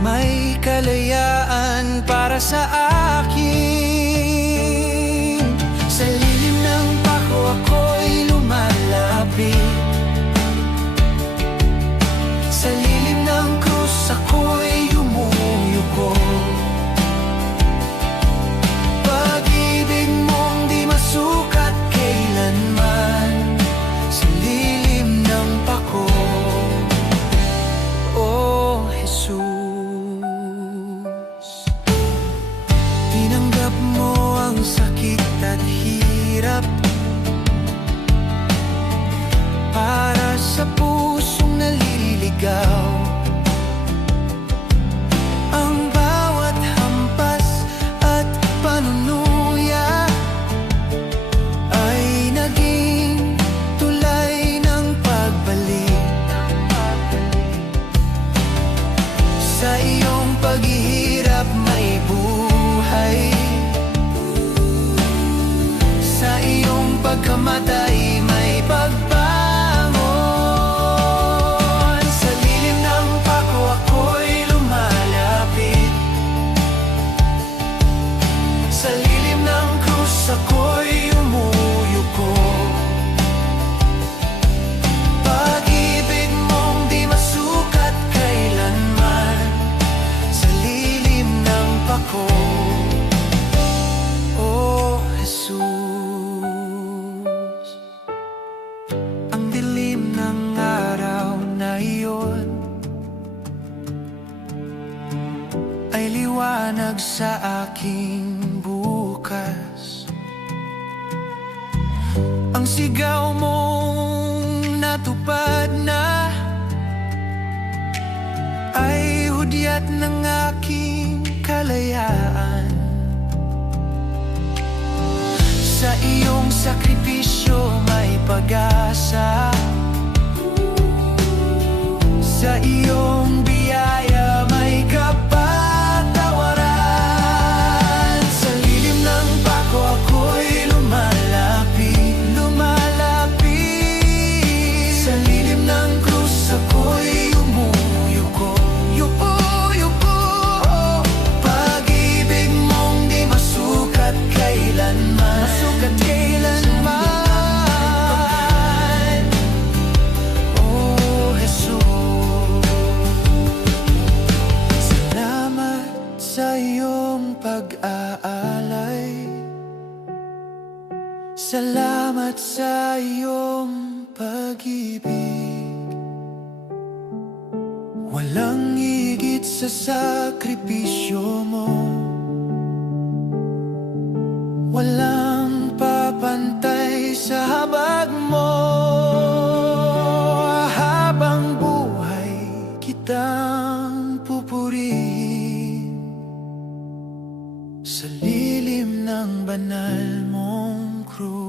may kalayaan para sa akin. Sa lilim ng pako ako'y lumalapit, sa lilim ng krus ako'y yumuyuko. Pag-ibig mong di masukat kailanman, sa lilim ng pako, oh Jesus. Tinanggap mo ang sakit at hirap para sa pusong naliligaw. Ang bawat hampas at panunuya ay naging tulay ng pagbalik. Sa iyong paghihirap may buhay, sa iyong pagkamatay may pagbangon. Sa lilim ng pako ako'y lumalapit, sa lilim ng krus ako'y umuyuko. Pag-ibig mong di masukat kailanman, sa lilim ng pako, oh Jesus. Ang dilim ng araw na iyon ay liwanag sa aking bukas. Ang sigaw mong natupad na ay hudyat ng aking kalayaan. Sa iyong sakripisyo may pag-asa, sa iyong biyaya may kapatawaran. Sa lilim ng pako ako'y lumalapit, lumalapit. Sa lilim ng krus ako'y umuyuko, yuko. Pag-ibig mong di masukat kailanman, masukat kailanman, oh Jesus. Salamat sa iyong pag-aalay, salamat sa iyong pag-ibig. Walang higit sa sakripisyo mo, walang papantay sa habag mo. Habang buhay kitang pupurihin, sa lilim ng banal mong krus.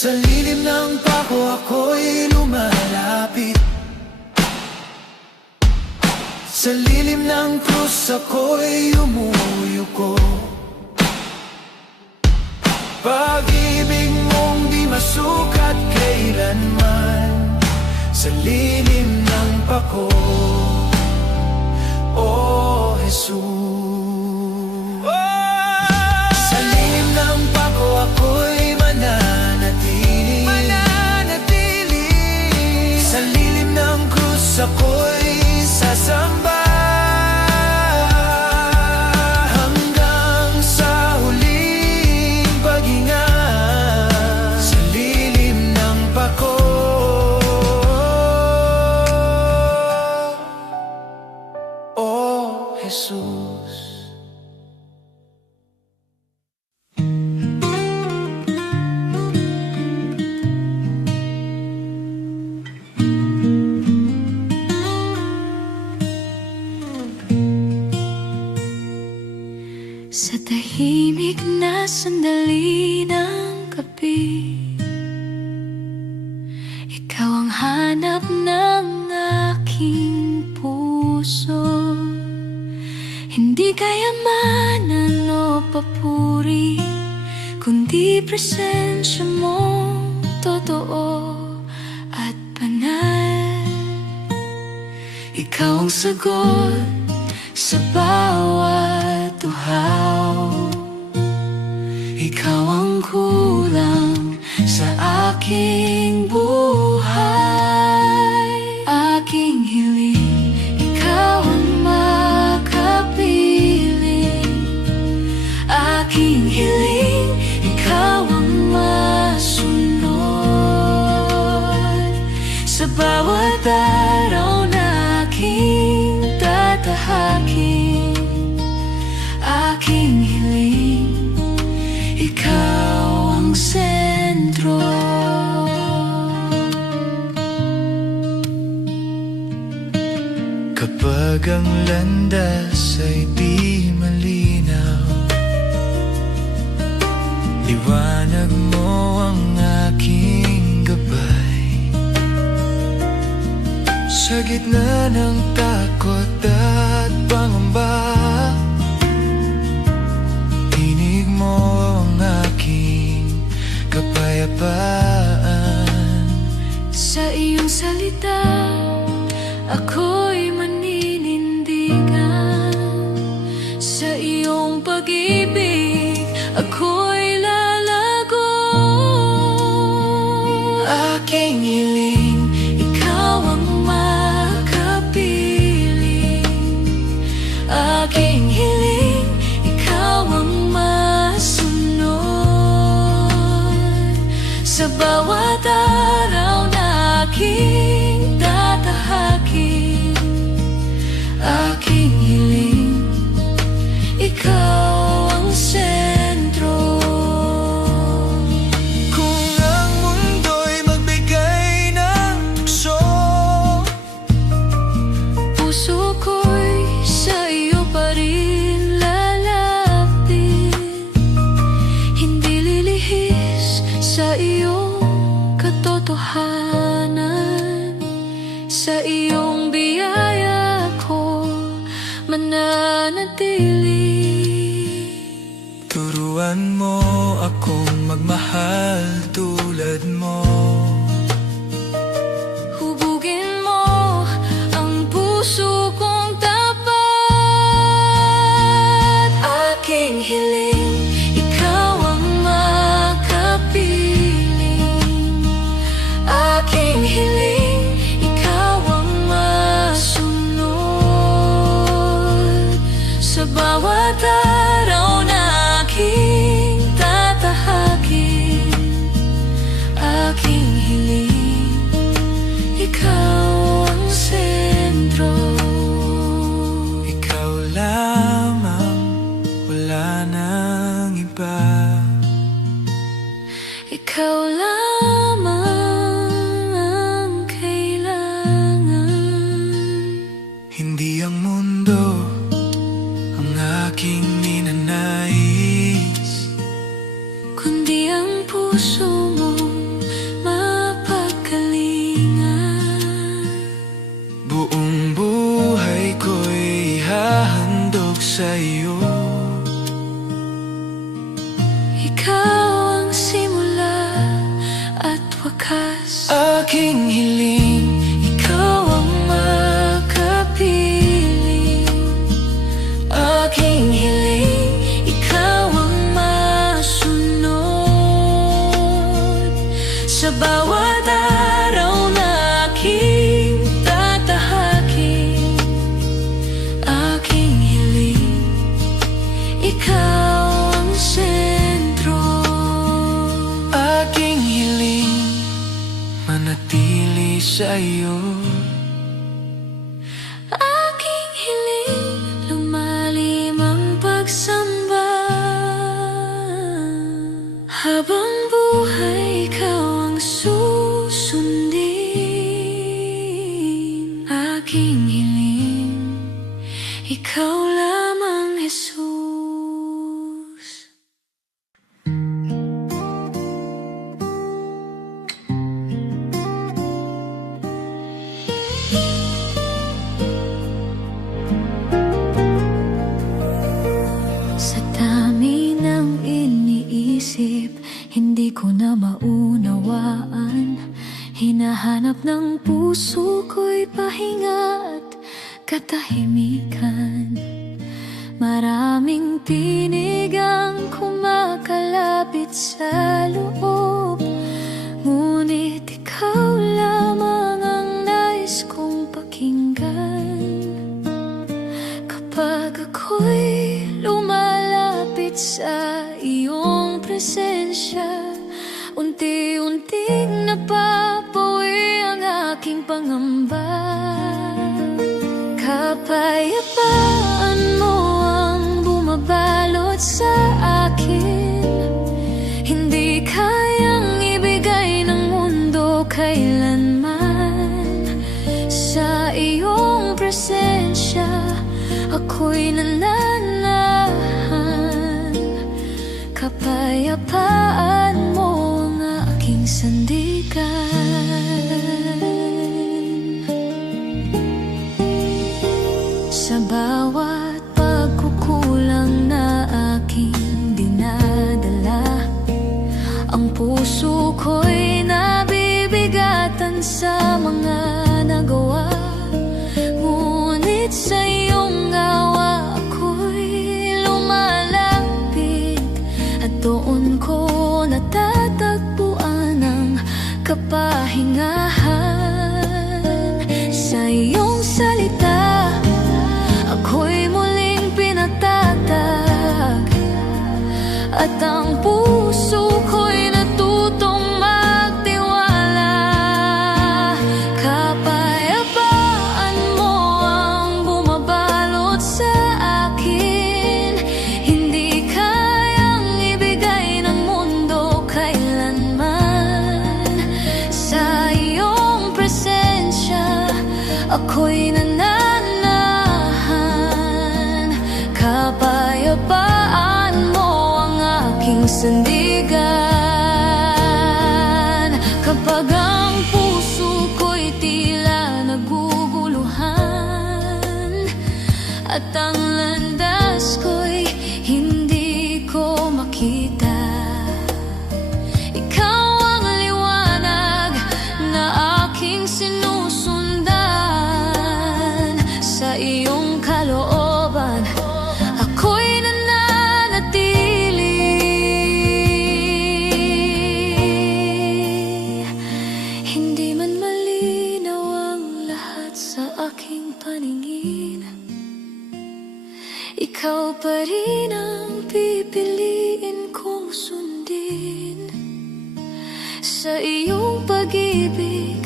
Sa lilim ng pako ako'y lumalapit, sa lilim ng krus ako'y umuyuko. Pag-ibig mong di masukat kailanman, sa lilim ng pako, oh Jesus. Sa lilim ng pako ako'y mananatili, sa lilim ng krus ako'y sasamba. Jesus. sandali ng gabi. Ikaw ang hanap ng aking puso. Hindi kayamanan o papuri, kundi presensya mo totoo at banal. Ikaw ang sagot sa bawat uhaw. Ikaw ang kulang sa aking buhay. Aking hiling, ikaw ang makapiling. Aking hiling, ikaw ang masunod. Sa bawat araw na aking tatahakin. Aking hiling, ikaw ang sentro. Kapag ang landas ay di malinaw, liwanag mo ang aking gabay. Sa gitna ng takot at pangamba, tinig mo ang aking kapayapaan. Sa iyong salita, ako'y maninindigan. Sa iyong pag-ibig, ako'y lalago. Aking hiling, Ikaw ang makapiling. Aking hiling, ikaw ang masunod. Sa bawat araw na aking tatahakin. Aking hiling, ikaw ang sentro. kung ang mundo'y magbigay ng tukso, Puso ko'y sa iyo pa rin lalapit. Hindi lilihis sa iyong katotohanan. Sa iyong biyaya ko mananatili. turuan mo akong magmahal tulad mo. Hubugin mo ang puso kong tapat. Aking hiling, ikaw ang makapiling. Aking hiling, ikaw ang masunod. Sa bawat araw na aking tatahakin. Aking hiling, ikaw ang sentro. Ikaw lamang, wala nang iba. Ikaw lamang ang kailangan. Hindi ang mundo ang aking ninanais, Kundi ang puso mong mapagkalingan. buong buhay ko'y hahandog sa iyo. Ikaw ang simula at wakas. Aking hiling, Ikaw ang makapiling. Aking hiling, ikaw ang masunod. Sa bawat araw na aking tatahakin. Aking hiling, ikaw ang sentro. aking hiling, manatili sa iyo. Aking hiling, lumalim ang pagsamba. Habang buhay, ikaw ang susundin. Aking hiling, ikaw lamang, Jesus. Sa dami ng iniisip, hindi ko na maunawaan. Hinahanap ng puso ko'y pahinga at katahimikan. Maraming tinig ang kumakalapit sa loob, ngunit ikaw lamang ang nais kong pakinggan. Kapag ako'y lumalapit sa iyong presensya, unti-unting napapawi ang aking pangamba. Kapayapaan mo ang bumabalot sa akin, hindi kayang ibigay ng mundo kailanman. Sa iyong presensya, ako'y nananahan. Kapayapaan mo ang aking sandigan. Sa bawat pagkukulang na aking dinadala, ang puso ko'y nabibigatan sa mga nagawa. Ngunit sa iyong awa ako'y lumalapit, at doon ko natatagpuan ang kapahingahan. Sa iyong salita ako'y muling pinatatag, at ang puso ko'y natutong magtiwala. Kapayapaan mo ang bumabalot sa akin, hindi kayang ibigay ng mundo kailanman. Sa iyong presensya, ako'y nananahan. Kapayapaan mo ang aking sandigan. Kapag ang puso ko'y tila naguguluhan, at ang landas ko'y hindi ko makita, ikaw ang liwanag na aking sinusundan. Sa iyong kalooban ako'y nananatili. Hindi man malinaw ang lahat sa aking paningin, ikaw pa rin ang pipiliin kong sundin. Sa iyong pag-ibig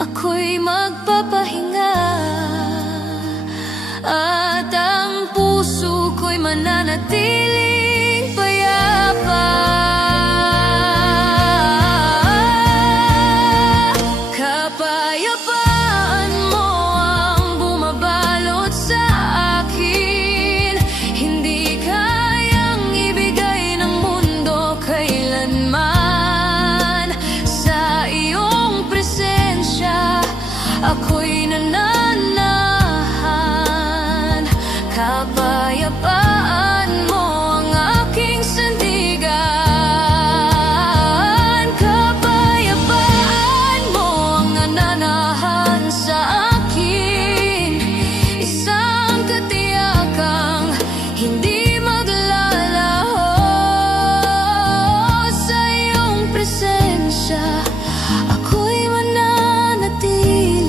ako'y magpapahinga, at ang puso ko'y mananatiling payapa. Kapayapaan mo ang bumabalot sa akin, hindi kayang ibigay ng mundo kailanman. Sa iyong presensya ako'y nananahan. Kapayapaan mo ang aking sandigan. Kapayapaan mo ang nananahan sa akin, isang katiyakang hindi maglalaho. Sa iyong presensya ako'y mananatili.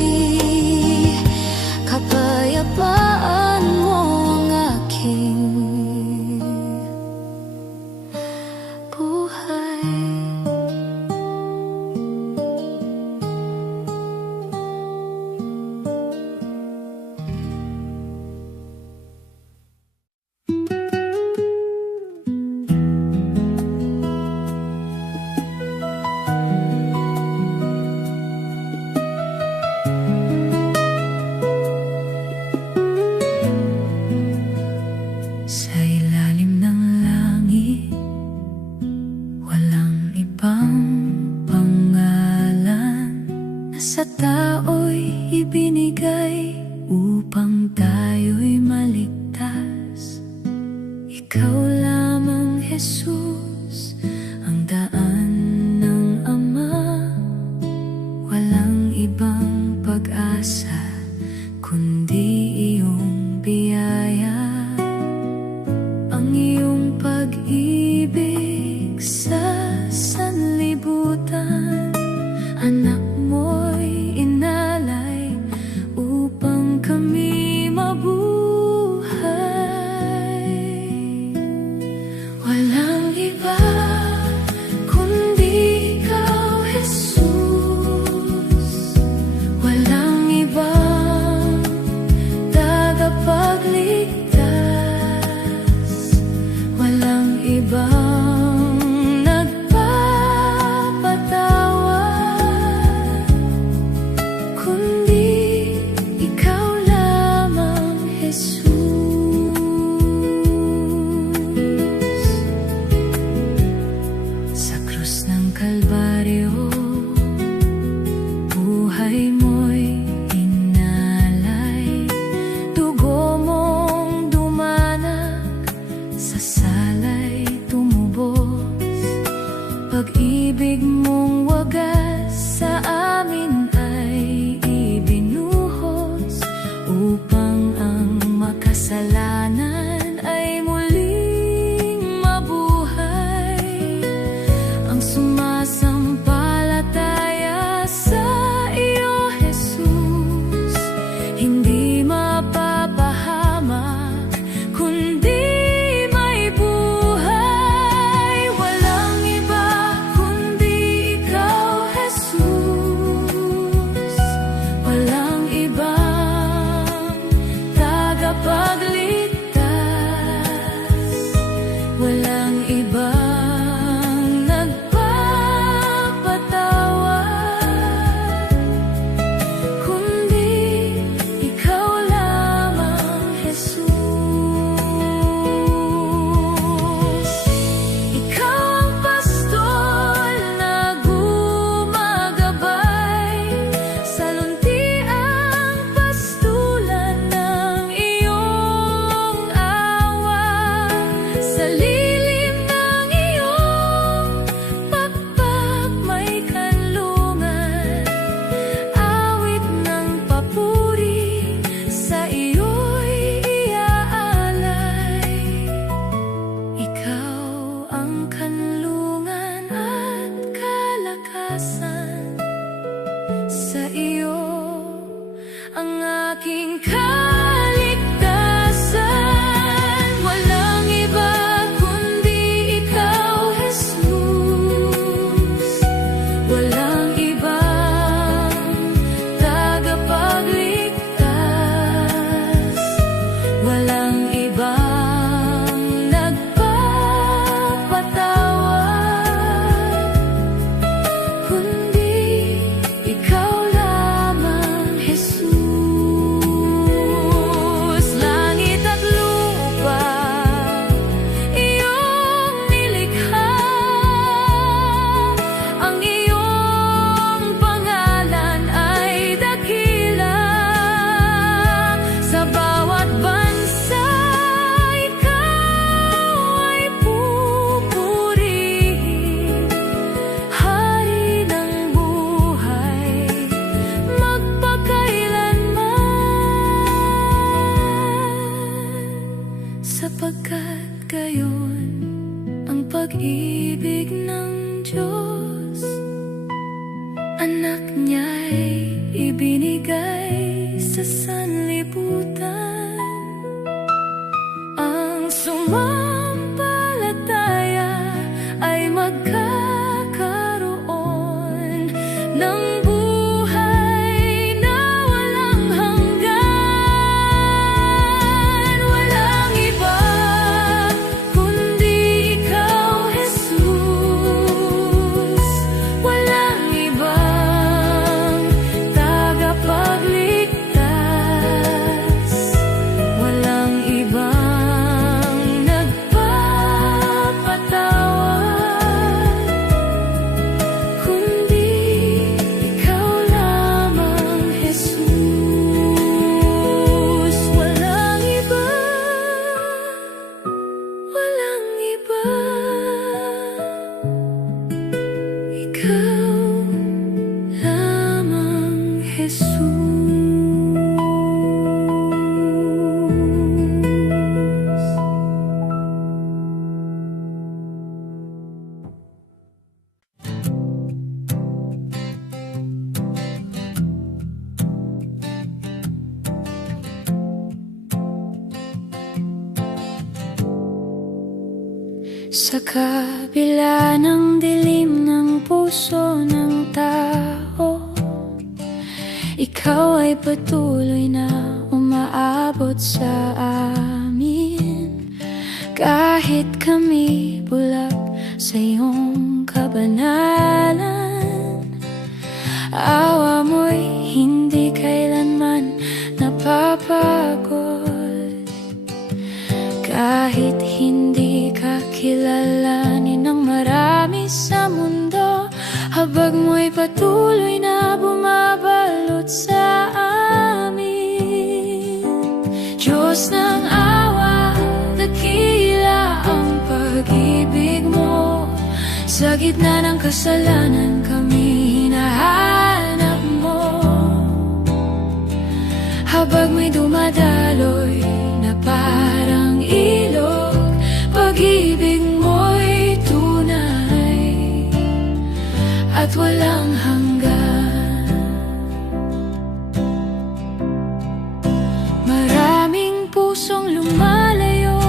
ang aking kaligtasan. Walang iba kundi ikaw, Jesus. Walang ibang tagapagligtas. Walang ibang nagpapatawad kundi ikaw lamang, Jesus. Langit at lupa, iyong nilikha. Ang iyong pangalan ay dakila. Sa bawat bansa, ikaw ay pupurihin. Hari ng buhay, magpakailanman. Sapagkat gayon ang pag-ibig ng Diyos, anak niya'y ibinigay sa sanlibutan. Ang sumampalataya ay magkakaroon ng buhay na walang hanggan. Walang iba kundi ikaw, Jesus. Walang ibang tagapagligtas. Walang ibang nagpapatawad kundi ikaw lamang, Jesus. Walang iba, walang iba. Ikaw lamang, Jesus. Sa kabila ng dilim ng puso ng tao, ikaw ay patuloy na umaabot sa amin. Kahit kami bulag sa iyong kabanalan, awa mo'y hindi kailanman napapagod. Kahit hindi ka kilalanin ng marami sa mundo, habag mo'y patuloy na bumabalot sa amin. Diyos ng awa, dakila ang pag-ibig mo. Sa gitna ng kasalanan kami hinahanap mo. Habag mo'y dumadaloy na parang ilog, pag-ibig mo'y tunay at walang hanggan. Maraming pusong lumalayo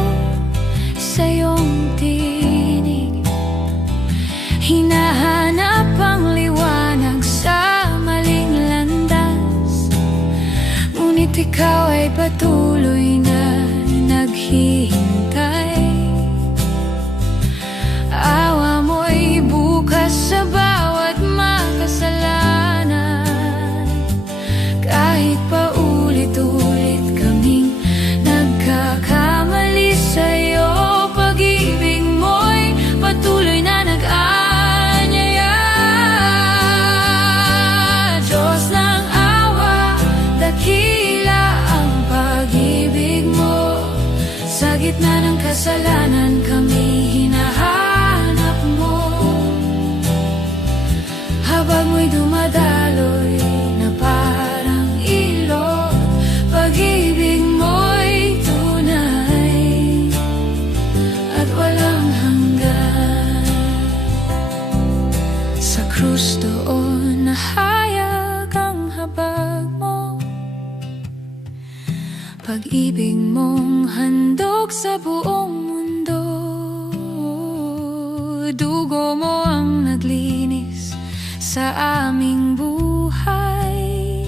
sa iyong tinig, hinahanap ang liwanag sa maling landas. Ngunit ikaw ay patuloy na naghihintay. Awa mo'y bukas sa bawat makasalanan. Kahit paulit-ulit kaming nagkakamali sa'yo, pag-ibig mo'y patuloy na nag-aanyaya. Diyos ng awa, dakila ang pag-ibig mo. Sa gitna ng kasalanan kami hinahanap mo. Habang mo'y dumadaloy na parang ilog, pag-ibig mo'y tunay at walang hanggan. Sa krus doon nahayag ang habag mo, Pag-ibig mong handog sa buong mundo. Dugo mo ang naglinis sa aming buhay.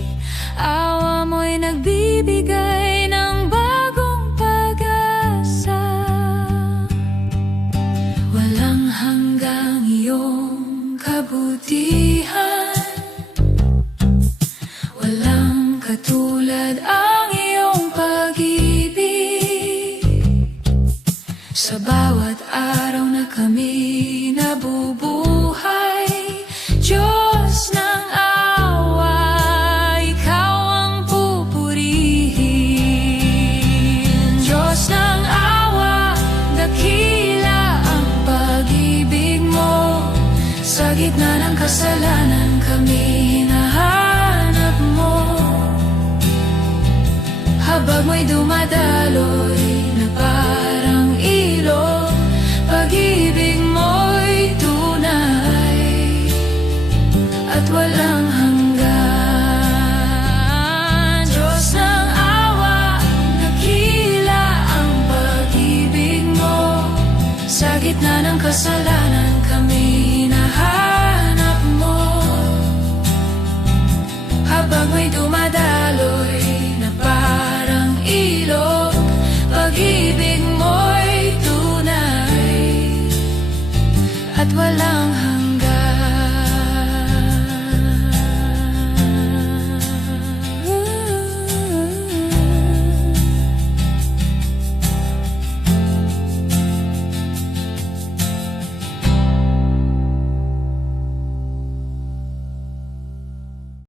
Awa mo'y nagbibigay ng bagong pag-asa. Walang hanggang iyong kabutihan, walang katulad ang iyong pag-ibig. Sa bawat araw na kami nabubuhay, Diyos ng awa, Ikaw ang pupurihin. Diyos ng awa, dakila ang pag-ibig mo. Sa gitna ng kasalanan kami hinahanap mo. Habag mo'y dumadaloy na parang ilog, pag-ibig mo'y tunay at walang hanggan. Diyos ng awa, dakila ang pag-ibig mo. Sa gitna ng kasalanan kami hinahanap mo. Habang may dumadaloy na parang ilog, pag-ibig mo'y tunay at walang